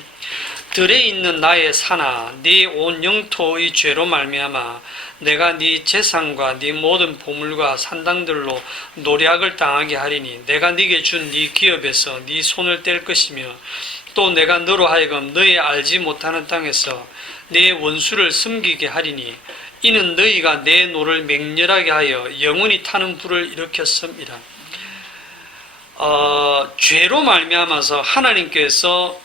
들에 있는 나의 산아 네 온 영토의 죄로 말미암아 내가 네 재산과 네 모든 보물과 산당들로 노략을 당하게 하리니 내가 네게 준 네 기업에서 네 손을 뗄 것이며 또 내가 너로 하여금 너의 알지 못하는 땅에서 내 원수를 숨기게 하리니 이는 너희가 내 노를 맹렬하게 하여 영원히 타는 불을 일으켰음이라. 죄로 말미암아서 하나님께서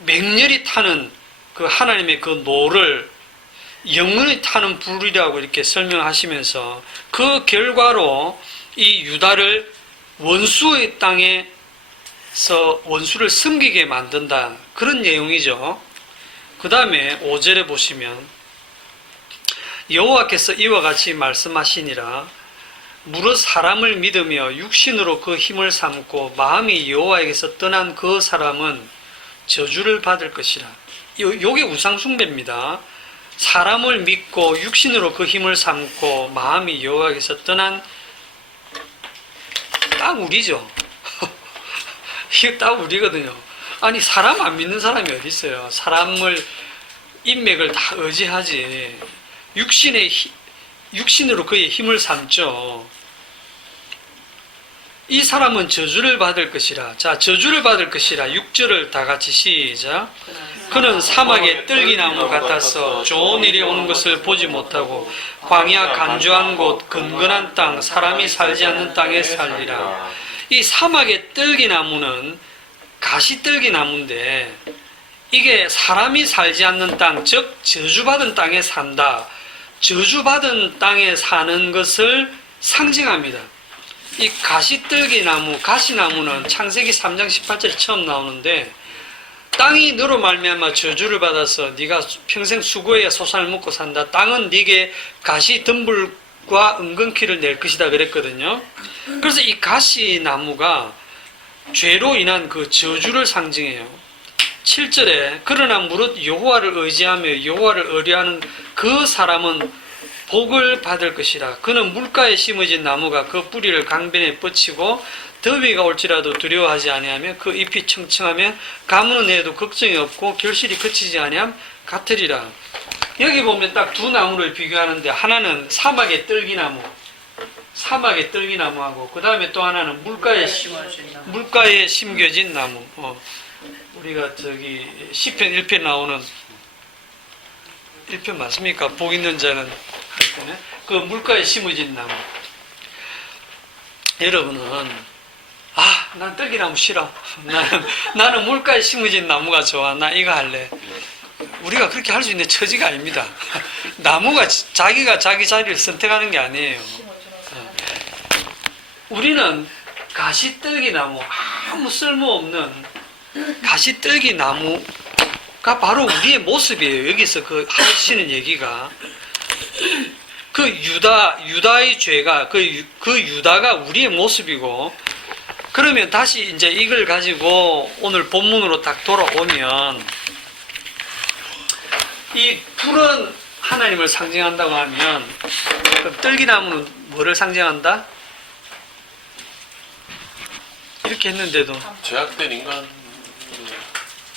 맹렬히 타는 그 하나님의 그 노를 영원히 타는 불이라고 이렇게 설명하시면서 그 결과로 이 유다를 원수의 땅에서 원수를 숨기게 만든다. 그런 내용이죠. 그 다음에 5절에 보시면 여호와께서 이와 같이 말씀하시니라. 무릇 사람을 믿으며 육신으로 그 힘을 삼고 마음이 여호와에게서 떠난 그 사람은 저주를 받을 것이라. 요게 우상숭배입니다. 사람을 믿고 육신으로 그 힘을 삼고 마음이 여호와에게서 떠난 딱 우리죠. 이게 딱 우리거든요. 아니 사람 안 믿는 사람이 어디 있어요. 사람을 인맥을 다 의지하지. 육신으로 그의 힘을 삼죠. 이 사람은 저주를 받을 것이라. 자, 저주를 받을 것이라. 6절을 다 같이 시작. 그는 사막의 떨기나무 같아서 좋은 일이 오는 것을 보지 못하고 광야 간주한 곳 근근한 땅 사람이 살지 않는 땅에 살리라. 이 사막의 떨기나무는 가시떨기나무인데 이게 사람이 살지 않는 땅, 즉 저주받은 땅에 산다. 저주받은 땅에 사는 것을 상징합니다. 이 가시떨기나무, 가시나무는 창세기 3장 18절에 처음 나오는데 땅이 너로 말미암아 저주를 받아서 네가 평생 수고해야 소산을 먹고 산다. 땅은 네게 가시 덤불과 은근키를 낼 것이다 그랬거든요. 그래서 이 가시나무가 죄로 인한 그 저주를 상징해요. 7절에 그러나 무릇 여호와를 의지하며 여호와를 의뢰하는 그 사람은 복을 받을 것이라. 그는 물가에 심어진 나무가 그 뿌리를 강변에 뻗치고 더위가 올지라도 두려워하지 아니하며 그 잎이 청청하며 가무는 해도 걱정이 없고 결실이 그치지 아니함 같으리라. 여기 보면 딱 두 나무를 비교하는데 하나는 사막의 떨기나무, 사막의 떨기나무하고 그 다음에 또 하나는 물가에 심겨진 나무. 우리가 저기 시편 1편 나오는 1편 맞습니까? 복 있는 자는 할 때는 그 물가에 심어진 나무. 여러분은 난 떨기나무 싫어. 나는 물가에 심어진 나무가 좋아. 나 이거 할래. 우리가 그렇게 할 수 있는 처지가 아닙니다. 나무가 자기가 자기 자리를 선택하는 게 아니에요. 우리는 가시떨기 나무, 아무 쓸모없는 가시떨기 나무가 바로 우리의 모습이에요. 여기서 그 하시는 얘기가 그 유다의 죄가 그 유다가 우리의 모습이고, 그러면 다시 이제 이걸 가지고 오늘 본문으로 딱 돌아오면, 이 불은 하나님을 상징한다고 하면 그럼 떨기나무는 뭐를 상징한다? 이렇게 했는데도 죄악된 인간.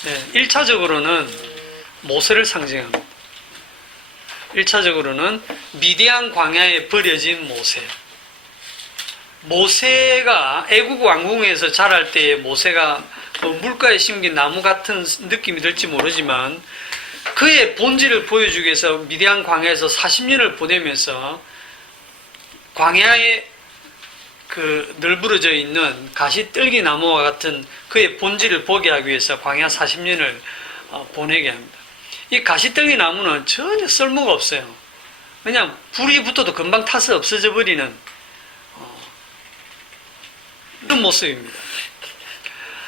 네, 1차적으로는 모세를 상징합니다. 1차적으로는 미디안 광야에 버려진 모세. 모세가 애국 왕궁에서 자랄 때에 모세가 물가에 심긴 나무 같은 느낌이 들지 모르지만, 그의 본질을 보여주기 위해서 미디안 광야에서 40년을 보내면서 광야에 그 널브러져 있는 가시떨기 나무와 같은 그의 본질을 보게 하기 위해서 광야 40년을 보내게 합니다. 이 가시떨기 나무는 전혀 쓸모가 없어요. 그냥 불이 붙어도 금방 타서 없어져 버리는 이런 모습입니다.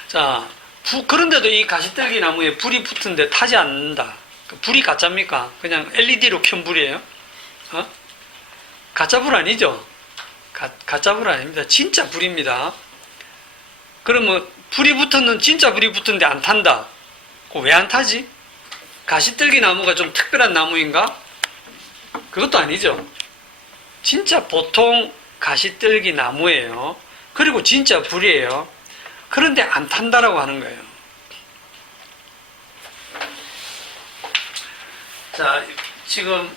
자, 그런데도 이 가시떨기 나무에 불이 붙은데 타지 않는다. 불이 가짜입니까? 그냥 LED로 켠 불이에요? 가짜 불 아니죠? 가짜 불 아닙니다. 진짜 불입니다. 그러면 불이 붙었는, 진짜 불이 붙었는데 안 탄다. 왜 안 타지? 가시떨기 나무가 좀 특별한 나무인가? 그것도 아니죠. 진짜 보통 가시떨기 나무예요. 그리고 진짜 불이에요. 그런데 안 탄다라고 하는 거예요. 자, 지금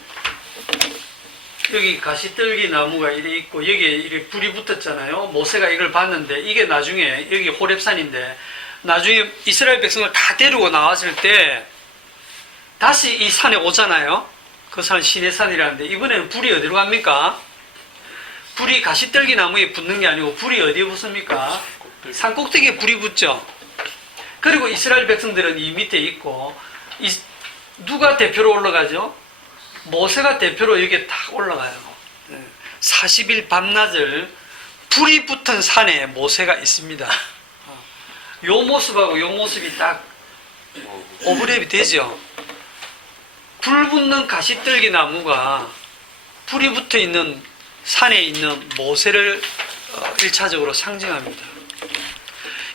여기 가시떨기 나무가 이래 있고 여기에 이렇게 불이 붙었잖아요. 모세가 이걸 봤는데, 이게 나중에 여기 호렙산인데 나중에 이스라엘 백성을 다 데리고 나왔을 때 다시 이 산에 오잖아요. 그 산 시내산이라는데, 이번에는 불이 어디로 갑니까? 불이 가시떨기 나무에 붙는 게 아니고 불이 어디에 붙습니까? 산 꼭대기에 불이 붙죠. 그리고 이스라엘 백성들은 이 밑에 있고, 누가 대표로 올라가죠? 모세가 대표로 여기에 딱 올라가요. 40일 밤낮을 불이 붙은 산에 모세가 있습니다. 요 모습하고 요 모습이 딱 오버랩이 되죠. 불 붙는 가시떨기 나무가 불이 붙어 있는 산에 있는 모세를 1차적으로 상징합니다.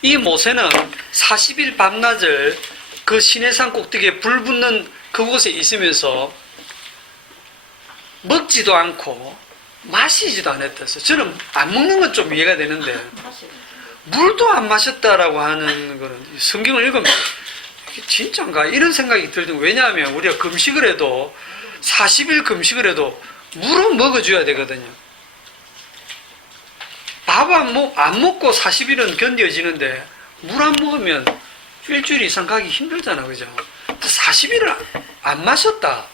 이 모세는 40일 밤낮을 그 시내산 꼭대기에 불 붙는 그곳에 있으면서 먹지도 않고 마시지도 않았다서, 저는 안 먹는 건 좀 이해가 되는데 물도 안 마셨다라고 하는 거는 성경을 읽으면 이게 진짜인가 이런 생각이 들거든요. 왜냐하면 우리가 금식을 해도 40일 금식을 해도 물은 먹어줘야 되거든요. 밥 안 먹고 40일은 견뎌지는데 물 안 먹으면 일주일 이상 가기 힘들잖아, 그죠? 40일을 안 마셨다.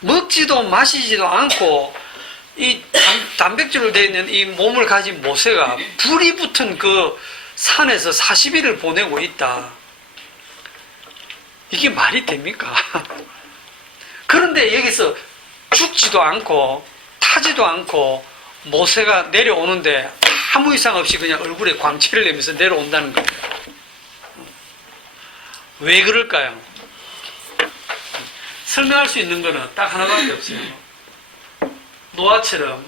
먹지도 마시지도 않고 이 단백질로 되어 있는 이 몸을 가진 모세가 불이 붙은 그 산에서 40일을 보내고 있다. 이게 말이 됩니까? 그런데 여기서 죽지도 않고 타지도 않고 모세가 내려오는데 아무 이상 없이 그냥 얼굴에 광채를 내면서 내려온다는 거예요. 왜 그럴까요? 설명할 수 있는 거는 딱 하나밖에 없어요. 노아처럼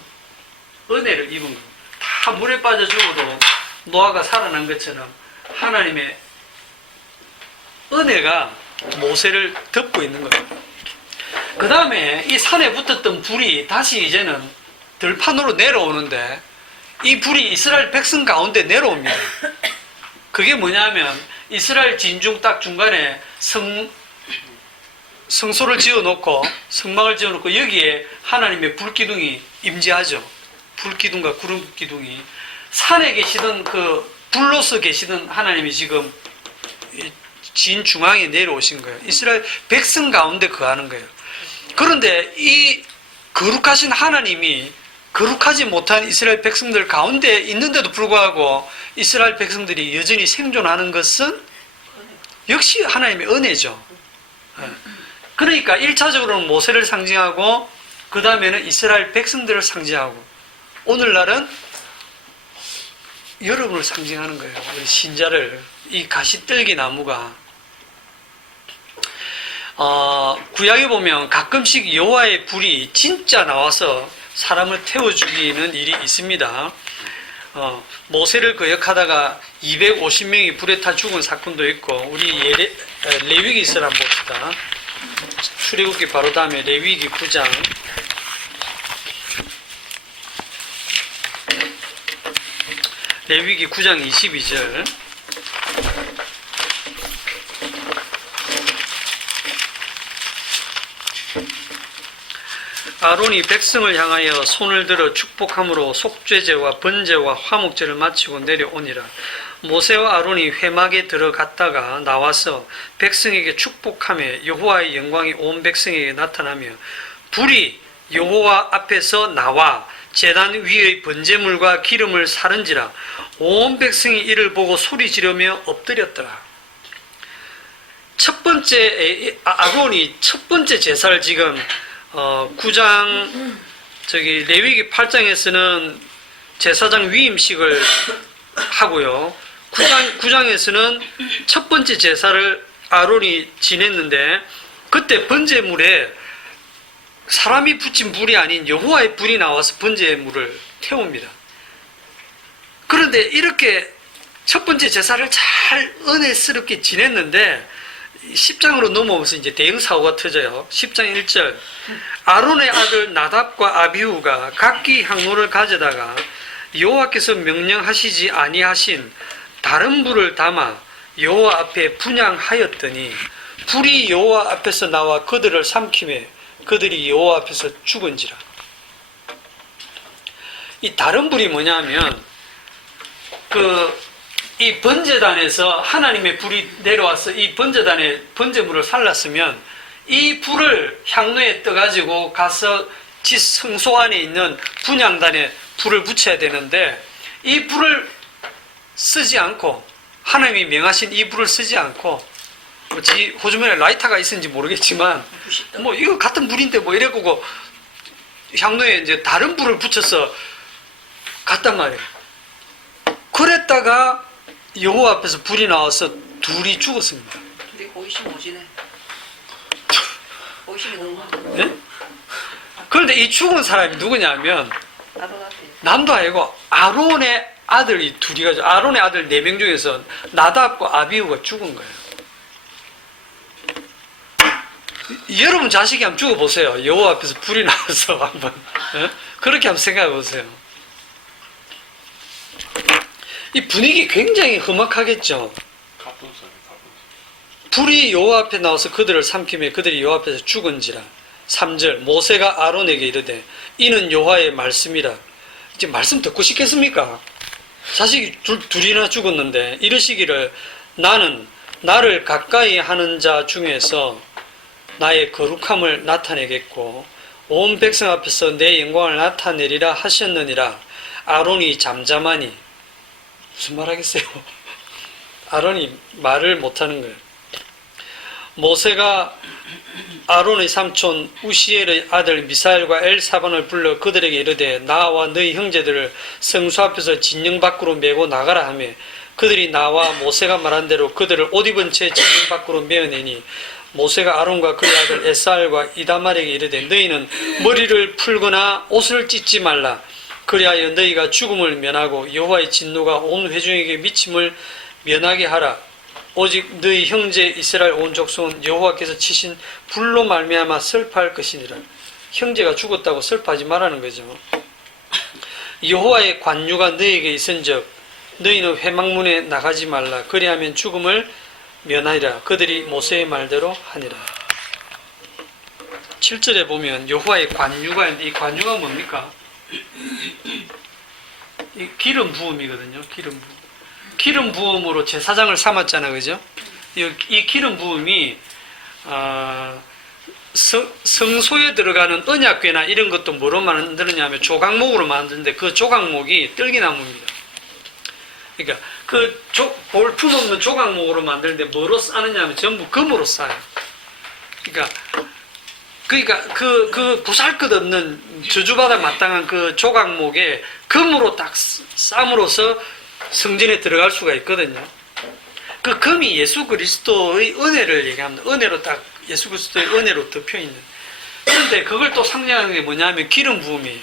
은혜를 입은 겁니다. 다 물에 빠져 죽어도 노아가 살아난 것처럼 하나님의 은혜가 모세를 덮고 있는 거예요. 그 다음에 이 산에 붙었던 불이 다시 이제는 들판으로 내려오는데, 이 불이 이스라엘 백성 가운데 내려옵니다. 그게 뭐냐면 이스라엘 진중 딱 중간에 성소를 지어놓고 성막을 지어놓고 여기에 하나님의 불기둥이 임재하죠. 불기둥과 구름기둥이 산에 계시던 그 불로서 계시던 하나님이 지금 진 중앙에 내려오신 거예요. 이스라엘 백성 가운데 거하는 거예요. 그런데 이 거룩하신 하나님이 거룩하지 못한 이스라엘 백성들 가운데 있는데도 불구하고 이스라엘 백성들이 여전히 생존하는 것은 역시 하나님의 은혜죠. 그러니까 1차적으로는 모세를 상징하고 그 다음에는 이스라엘 백성들을 상징하고 오늘날은 여러분을 상징하는 거예요. 우리 신자를. 이 가시떨기 나무가 구약에 보면 가끔씩 여호와의 불이 진짜 나와서 사람을 태워 죽이는 일이 있습니다. 모세를 거역하다가 250명이 불에 타 죽은 사건도 있고 우리 레위기서를 한번 봅시다. 출애굽기 바로 다음에 레위기 9장 레위기 9장 22절 아론이 백성을 향하여 손을 들어 축복함으로 속죄제와 번제와 화목제를 마치고 내려오니라. 모세와 아론이 회막에 들어갔다가 나와서 백성에게 축복하며 여호와의 영광이 온 백성에게 나타나며 불이 여호와 앞에서 나와 제단 위의 번제물과 기름을 사른지라. 온 백성이 이를 보고 소리 지르며 엎드렸더라. 첫 번째 아론이 첫 번째 제사를 지금 9장 레위기 8장에서는 제사장 위임식을 하고요. 9장에서는 첫 번째 제사를 아론이 지냈는데 그때 번제물에 사람이 붙인 불이 아닌 여호와의 불이 나와서 번제물을 태웁니다. 그런데 이렇게 첫 번째 제사를 잘 은혜스럽게 지냈는데 10장으로 넘어오면서 이제 대형 사고가 터져요. 10장 1절 아론의 아들 나답과 아비후가 각기 향로를 가져다가 여호와께서 명령하시지 아니하신 다른 불을 담아 여호와 앞에 분향하였더니 불이 여호와 앞에서 나와 그들을 삼키매 그들이 여호와 앞에서 죽은지라. 이 다른 불이 뭐냐면 이 번제단에서 하나님의 불이 내려와서 이 번제단에 번제물을 살랐으면 이 불을 향로에 떠가지고 가서 성소 안에 있는 분향단에 불을 붙여야 되는데 이 불을 쓰지 않고 하나님이 명하신 이 불을 쓰지 않고 호주머니에 라이터가 있는지 모르겠지만 뭐 이거 같은 불인데 뭐 이래고 향로에 이제 다른 불을 붙여서 갔단 말이에요. 그랬다가 여호와 앞에서 불이 나와서 둘이 죽었습니다. 둘이 호기심 오지네. 호기심이 너무 많아. 네? 그런데 이 죽은 사람이 누구냐면 나도 같아. 남도 아니고 아론의 아들이 둘이 가지고 아론의 아들 4명 중에서 나답과 아비후가 죽은 거예요. 여러분 자식이 한번 죽어보세요. 여호와 앞에서 불이 나와서 한번 그렇게 한번 생각해보세요. 이 분위기 굉장히 험악하겠죠. 불이 여호와 앞에 나와서 그들을 삼키며 그들이 여호와 앞에서 죽은지라. 3절 모세가 아론에게 이르되 이는 여호와의 말씀이라. 이제 말씀 듣고 싶겠습니까? 자식이 둘이나 죽었는데 이르시기를 나는 나를 가까이 하는 자 중에서 나의 거룩함을 나타내겠고 온 백성 앞에서 내 영광을 나타내리라 하셨느니라. 아론이 잠잠하니 무슨 말 하겠어요? 아론이 말을 못하는 거예요. 모세가 아론의 삼촌 우시엘의 아들 미사엘과 엘사반을 불러 그들에게 이르되 나와 너희 형제들을 성소 앞에서 진영 밖으로 메고 나가라 하며 그들이 나와 모세가 말한 대로 그들을 옷 입은 채 진영 밖으로 메어내니 모세가 아론과 그의 아들 에살과 이다말에게 이르되 너희는 머리를 풀거나 옷을 찢지 말라. 그리하여 너희가 죽음을 면하고 여호와의 진노가 온 회중에게 미침을 면하게 하라. 오직 너희 형제 이스라엘 온 족속은 여호와께서 치신 불로 말미암아 슬퍼할 것이니라. 형제가 죽었다고 슬퍼하지 말라는 거죠. 여호와의 관유가 너희에게 있은즉 너희는 회막문에 나가지 말라. 그리하면 죽음을 면하리라. 그들이 모세의 말대로 하니라. 7절에 보면 여호와의 관유가 있는데 이 관유가 뭡니까? 이 기름 부음이거든요. 기름 부음. 기름 부음으로 제사장을 삼았잖아, 그죠? 이 기름 부음이 성소에 들어가는 언약궤나 이런 것도 뭐로 만들었냐면 조각목으로 만드는데 그 조각목이 뜰기나무입니다. 그러니까 그 볼품없는 조각목으로 만드는데 뭐로 싸느냐면 전부 금으로 싸요. 그러니까 그 보잘것없는 저주받아 마땅한 그 조각목에 금으로 딱 쌈으로써 성전에 들어갈 수가 있거든요. 그 금이 예수 그리스도의 은혜를 얘기합니다. 은혜로 딱 예수 그리스도의 은혜로 덮여 있는. 그런데 그걸 또 상징하는 게 뭐냐면 기름 부음이에요.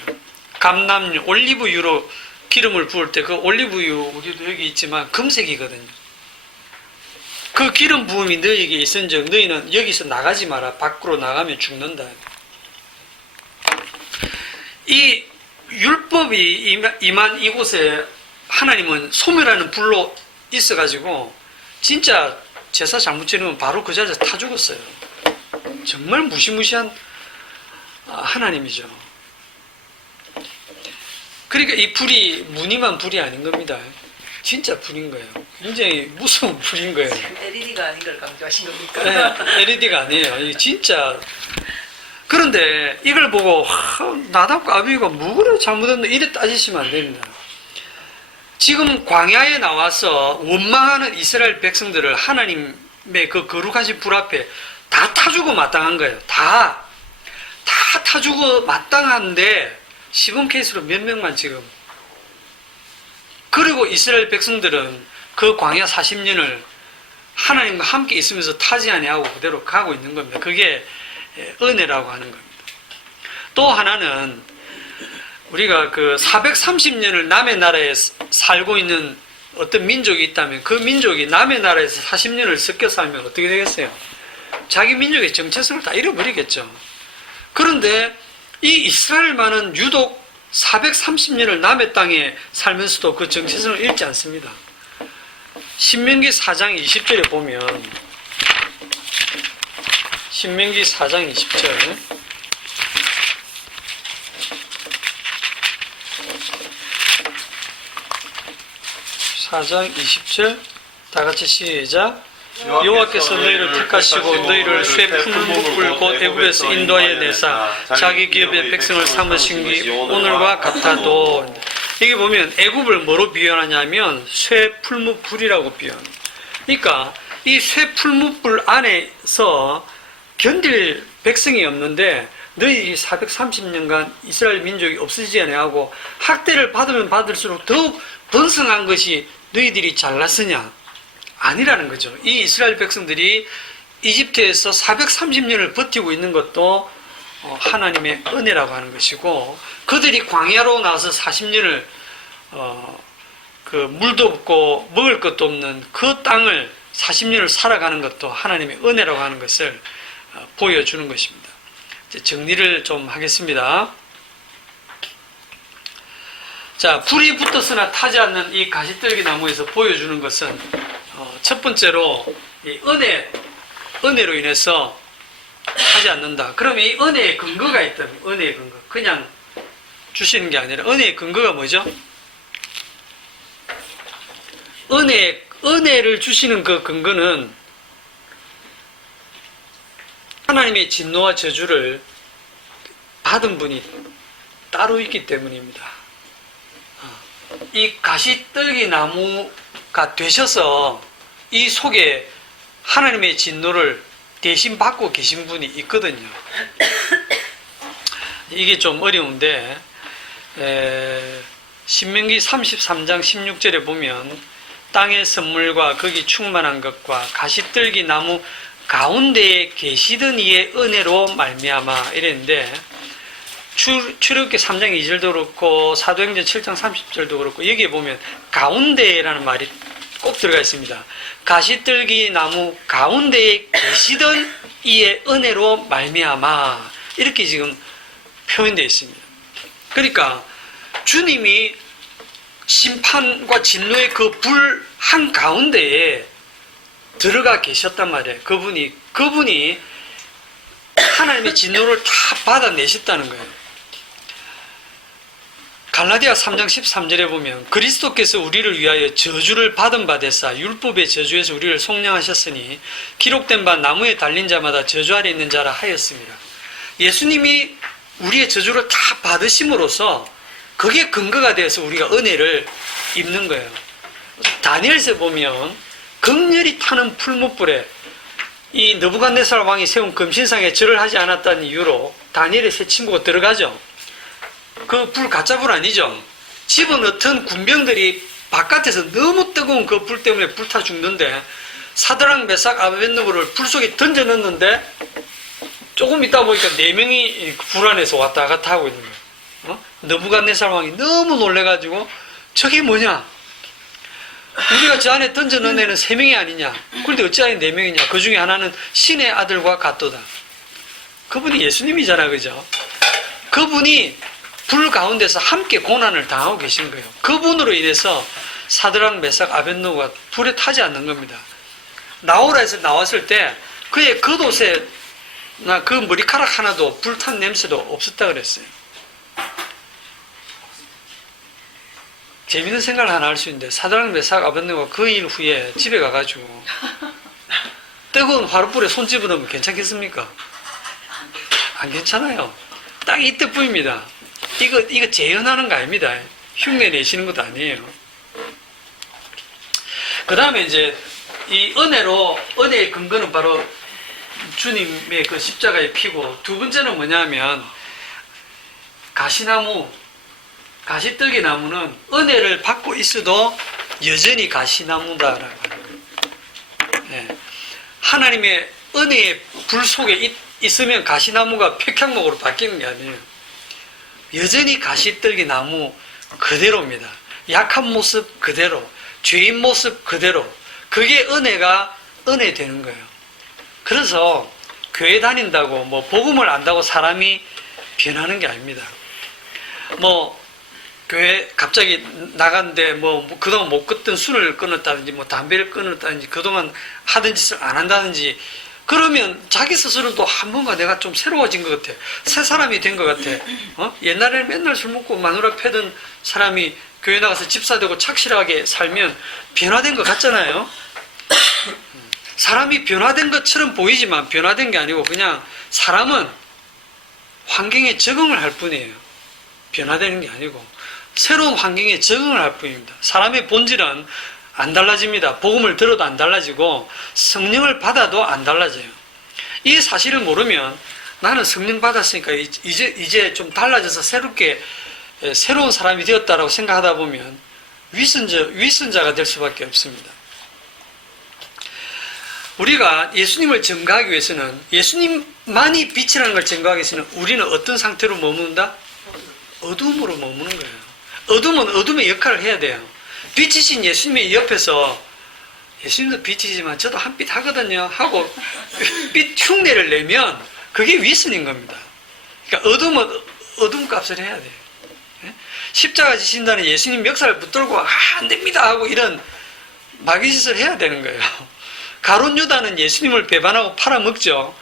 감람유, 올리브유로 기름을 부을 때 그 올리브유 우리도 여기 있지만 금색이거든요. 그 기름 부음이 너희에게 있은즉 너희는 여기서 나가지 마라. 밖으로 나가면 죽는다. 이 율법이 임한 이곳에 하나님은 소멸하는 불로 있어가지고 진짜 제사 잘못 지르면 바로 그 자리에서 타 죽었어요. 정말 무시무시한 하나님이죠. 그러니까 이 불이 무늬만 불이 아닌 겁니다. 진짜 불인 거예요. 굉장히 무서운 불인 거예요. LED가 아닌 걸 강조하신 겁니까? 네, LED가 아니에요. 이게 진짜. 그런데 이걸 보고 나답과 아비후가 뭐를 잘못했나 이래 따지시면 안 됩니다. 지금 광야에 나와서 원망하는 이스라엘 백성들을 하나님의 그 거룩하신 불 앞에 다 타주고 마땅한 거예요. 다 타주고 마땅한데 시범 케이스로 몇 명만 지금. 그리고 이스라엘 백성들은 그 광야 40년을 하나님과 함께 있으면서 타지 아니하고 그대로 가고 있는 겁니다. 그게 은혜라고 하는 겁니다. 또 하나는 우리가 그 430년을 남의 나라에 살고 있는 어떤 민족이 있다면 그 민족이 남의 나라에서 40년을 섞여 살면 어떻게 되겠어요? 자기 민족의 정체성을 다 잃어버리겠죠. 그런데 이 이스라엘만은 유독 430년을 남의 땅에 살면서도 그 정체성을 잃지 않습니다. 신명기 4장 20절에 보면 신명기 4장 20절 4장 20절 다 같이 시작. 여호와께서 너희를 택하시고 너희를 쇠 풀무불 곧 애굽에서 인도하여 내사 자기 기업의 백성을 삼으신 게 오늘과 같아도. 여기 보면 애굽을 뭐로 비유하냐면 쇠 풀무불이라고 비유합니다. 그러니까 이 쇠 풀무불 안에서 견딜 백성이 없는데 너희 430년간 이스라엘 민족이 없어지지 아니하고 학대를 받으면 받을수록 더욱 번성한 것이 너희들이 잘났으냐? 아니라는 거죠. 이 이스라엘 백성들이 이집트에서 430년을 버티고 있는 것도 하나님의 은혜라고 하는 것이고, 그들이 광야로 나와서 40년을 그 물도 없고 먹을 것도 없는 그 땅을 40년을 살아가는 것도 하나님의 은혜라고 하는 것을 보여주는 것입니다. 이제 정리를 좀 하겠습니다. 자, 불이 붙었으나 타지 않는 이 가시떨기 나무에서 보여주는 것은 첫 번째로 이 은혜로 인해서 하지 않는다. 그러면 이 은혜의 근거가 있다면, 은혜의 근거. 그냥 주시는 게 아니라 은혜의 근거가 뭐죠? 은혜를 주시는 그 근거는 하나님의 진노와 저주를 받은 분이 따로 있기 때문입니다. 이 가시떨기 나무가 되셔서 이 속에 하나님의 진노를 대신 받고 계신 분이 있거든요. 이게 좀 어려운데 신명기 33장 16절에 보면 땅의 선물과 거기 충만한 것과 가시떨기 나무 가운데에 계시던 이의 은혜로 말미암아 이랬는데, 출애굽기 3장 2절도 그렇고 사도행전 7장 30절도 그렇고 여기에 보면 가운데라는 말이 꼭 들어가 있습니다. 가시떨기 나무 가운데에 계시던 이의 은혜로 말미암아 이렇게 지금 표현되어 있습니다. 그러니까 주님이 심판과 진노의 그 불 한가운데에 들어가 계셨단 말이에요. 그분이 하나님의 진노를 다 받아내셨다는 거예요. 갈라디아 3장 13절에 보면 그리스도께서 우리를 위하여 저주를 받은 바 되사 율법의 저주에서 우리를 속량하셨으니 기록된 바 나무에 달린 자마다 저주 아래 있는 자라 하였습니다. 예수님이 우리의 저주를 다 받으심으로써 그게 근거가 되어서 우리가 은혜를 입는 거예요. 다니엘서 보면 극렬히 타는 풀무불에 이 느부갓네살 왕이 세운 금신상에 절을 하지 않았다는 이유로 다니엘의 세 친구가 들어가죠. 그 불 가짜 불 아니죠. 집어넣던 군병들이 바깥에서 너무 뜨거운 그 불 때문에 불타 죽는데 사드락 메삭 아벳느고를 불 속에 던져 넣는데 조금 있다 보니까 4명이 불 안에서 왔다 갔다 하고 있는 거예요. 느부갓네살 왕이 너무 놀래가지고 저게 뭐냐? 우리가 저 안에 던져 넣은 애는 3명이 아니냐? 그런데 어찌하여 4명이냐? 그 중에 하나는 신의 아들과 같도다. 그분이 예수님이잖아, 그죠? 그분이 불 가운데서 함께 고난을 당하고 계신 거예요. 그분으로 인해서 사드락 메삭 아벳느고가 불에 타지 않는 겁니다. 나오라에서 나왔을 때 그의 겉옷에 그 머리카락 하나도 불탄 냄새도 없었다 그랬어요. 재밌는 생각을 하나 할 수 있는데 사드락 메삭 아벳느고가 그 일 후에 집에 가가지고 뜨거운 화롯불에 손 집어넣으면 괜찮겠습니까? 안 괜찮아요. 딱 이때뿐입니다. 이거 재현하는 거 아닙니다. 흉내 내시는 것도 아니에요. 그 다음에 이제 이 은혜의 근거는 바로 주님의 그 십자가의 피고, 두 번째는 뭐냐면 가시떨기 나무는 은혜를 받고 있어도 여전히 가시나무다라고 하는 거예요. 네. 하나님의 은혜의 불 속에 있으면 가시나무가 백향목으로 바뀌는 게 아니에요. 여전히 가시떨기 나무 그대로입니다. 약한 모습 그대로, 죄인 모습 그대로. 그게 은혜가 은혜 되는 거예요. 그래서 교회 다닌다고 뭐 복음을 안다고 사람이 변하는 게 아닙니다. 뭐 교회 갑자기 나갔는데 뭐 그동안 못 끊던 술을 끊었다든지 뭐 담배를 끊었다든지 그동안 하던 짓을 안 한다든지 그러면 자기 스스로도 뭔가 내가 좀 새로워진 것 같아. 새 사람이 된 것 같아. 옛날에는 맨날 술 먹고 마누라 패던 사람이 교회 나가서 집사되고 착실하게 살면 변화된 것 같잖아요. 사람이 변화된 것처럼 보이지만 변화된 게 아니고 그냥 사람은 환경에 적응을 할 뿐이에요. 변화되는 게 아니고 새로운 환경에 적응을 할 뿐입니다. 사람의 본질은 안 달라집니다. 복음을 들어도 안 달라지고 성령을 받아도 안 달라져요. 이 사실을 모르면 나는 성령 받았으니까 이제 좀 달라져서 새로운 사람이 되었다라고 생각하다 보면 위선자가 될 수밖에 없습니다. 우리가 예수님을 증거하기 위해서는, 예수님만이 빛이라는 걸 증거하기 위해서는 우리는 어떤 상태로 머문다? 어둠으로 머무는 거예요. 어둠은 어둠의 역할을 해야 돼요. 빛이신 예수님의 옆에서 예수님도 빛이지만 저도 한 빛 하거든요 하고 빛 흉내를 내면 그게 위선인 겁니다. 그러니까 어둠은 어둠 값을 해야 돼요. 십자가 지신다는 예수님 멱살을 붙들고 안 됩니다 하고 이런 마귀짓을 해야 되는 거예요. 가룟 유다는 예수님을 배반하고 팔아먹죠.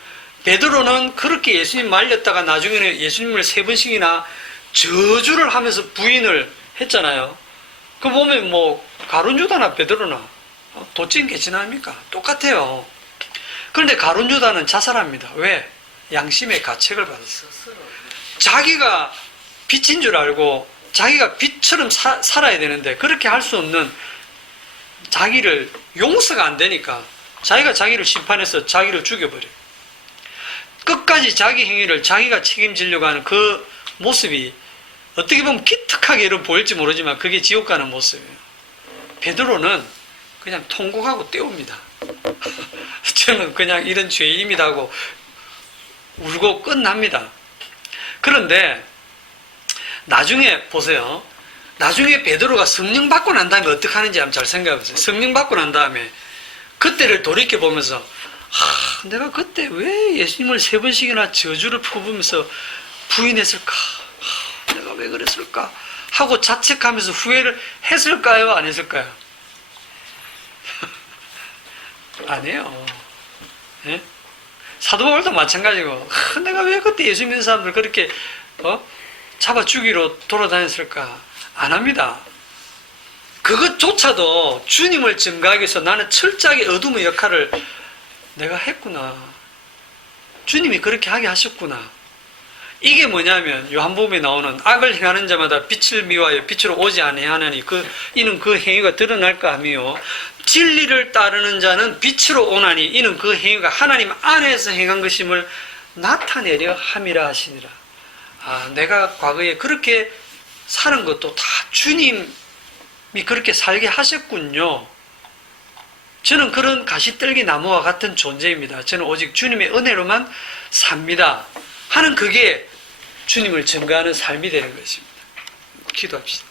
베드로는 그렇게 예수님 말렸다가 나중에는 예수님을 3번씩이나 저주를 하면서 부인을 했잖아요. 그 보면 뭐 가룟 유다나 베드로나 도찐 개친합니까? 똑같아요. 그런데 가룟 유다는 자살합니다. 왜? 양심의 가책을 받았어. 자기가 빛인 줄 알고 자기가 빛처럼 살아야 되는데 그렇게 할 수 없는 자기를 용서가 안 되니까 자기가 자기를 심판해서 자기를 죽여버려요. 끝까지 자기 행위를 자기가 책임지려고 하는 그 모습이 어떻게 보면 기특하게 이런 보일지 모르지만 그게 지옥 가는 모습이에요. 베드로는 그냥 통곡하고 떼웁니다. 저는 그냥 이런 죄인입니다 하고 울고 끝납니다. 그런데 나중에 보세요. 나중에 베드로가 성령 받고 난 다음에 어떻게 하는지 한번 잘 생각해 보세요. 성령 받고 난 다음에 그때를 돌이켜보면서 내가 그때 왜 예수님을 3번씩이나 저주를 퍼부으면서 부인했을까? 내가 왜 그랬을까? 하고 자책하면서 후회를 했을까요? 안 했을까요? 아니에요. 예? 사도 바울도 마찬가지고 내가 왜 그때 예수 믿는 사람들 그렇게 잡아 죽이러 돌아다녔을까? 안 합니다. 그것조차도 주님을 증거하기 위해서 나는 철저하게 어둠의 역할을 내가 했구나. 주님이 그렇게 하게 하셨구나. 이게 뭐냐면 요한복음에 나오는 악을 행하는 자마다 빛을 미워하여 빛으로 오지 아니하나니 이는 그 행위가 드러날까 하며 진리를 따르는 자는 빛으로 오나니 이는 그 행위가 하나님 안에서 행한 것임을 나타내려 함이라 하시니라. 내가 과거에 그렇게 사는 것도 다 주님이 그렇게 살게 하셨군요. 저는 그런 가시떨기 나무와 같은 존재입니다. 저는 오직 주님의 은혜로만 삽니다 하는 그게 주님을 증거하는 삶이 되는 것입니다. 기도합시다.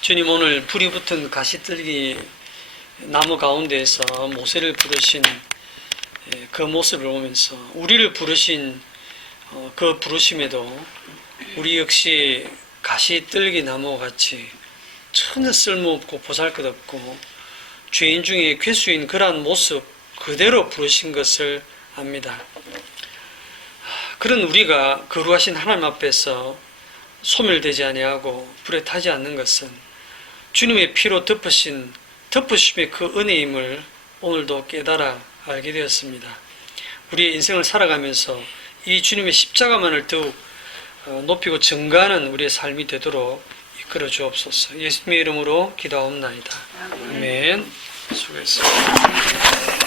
주님, 오늘 불이 붙은 가시떨기 나무 가운데에서 모세를 부르신 그 모습을 보면서 우리를 부르신 그 부르심에도 우리 역시 가시떨기 나무와 같이 전혀 쓸모없고 보잘것없고 죄인 중에 괴수인 그러한 모습 그대로 부르신 것을 압니다. 그런 우리가 거룩하신 하나님 앞에서 소멸되지 아니하고 불에 타지 않는 것은 주님의 피로 덮으심의 그 은혜임을 오늘도 깨달아 알게 되었습니다. 우리의 인생을 살아가면서 이 주님의 십자가만을 더욱 높이고 증거하는 우리의 삶이 되도록 이끌어 주옵소서. 예수님의 이름으로 기도하옵나이다. 아멘. 수고했습니다.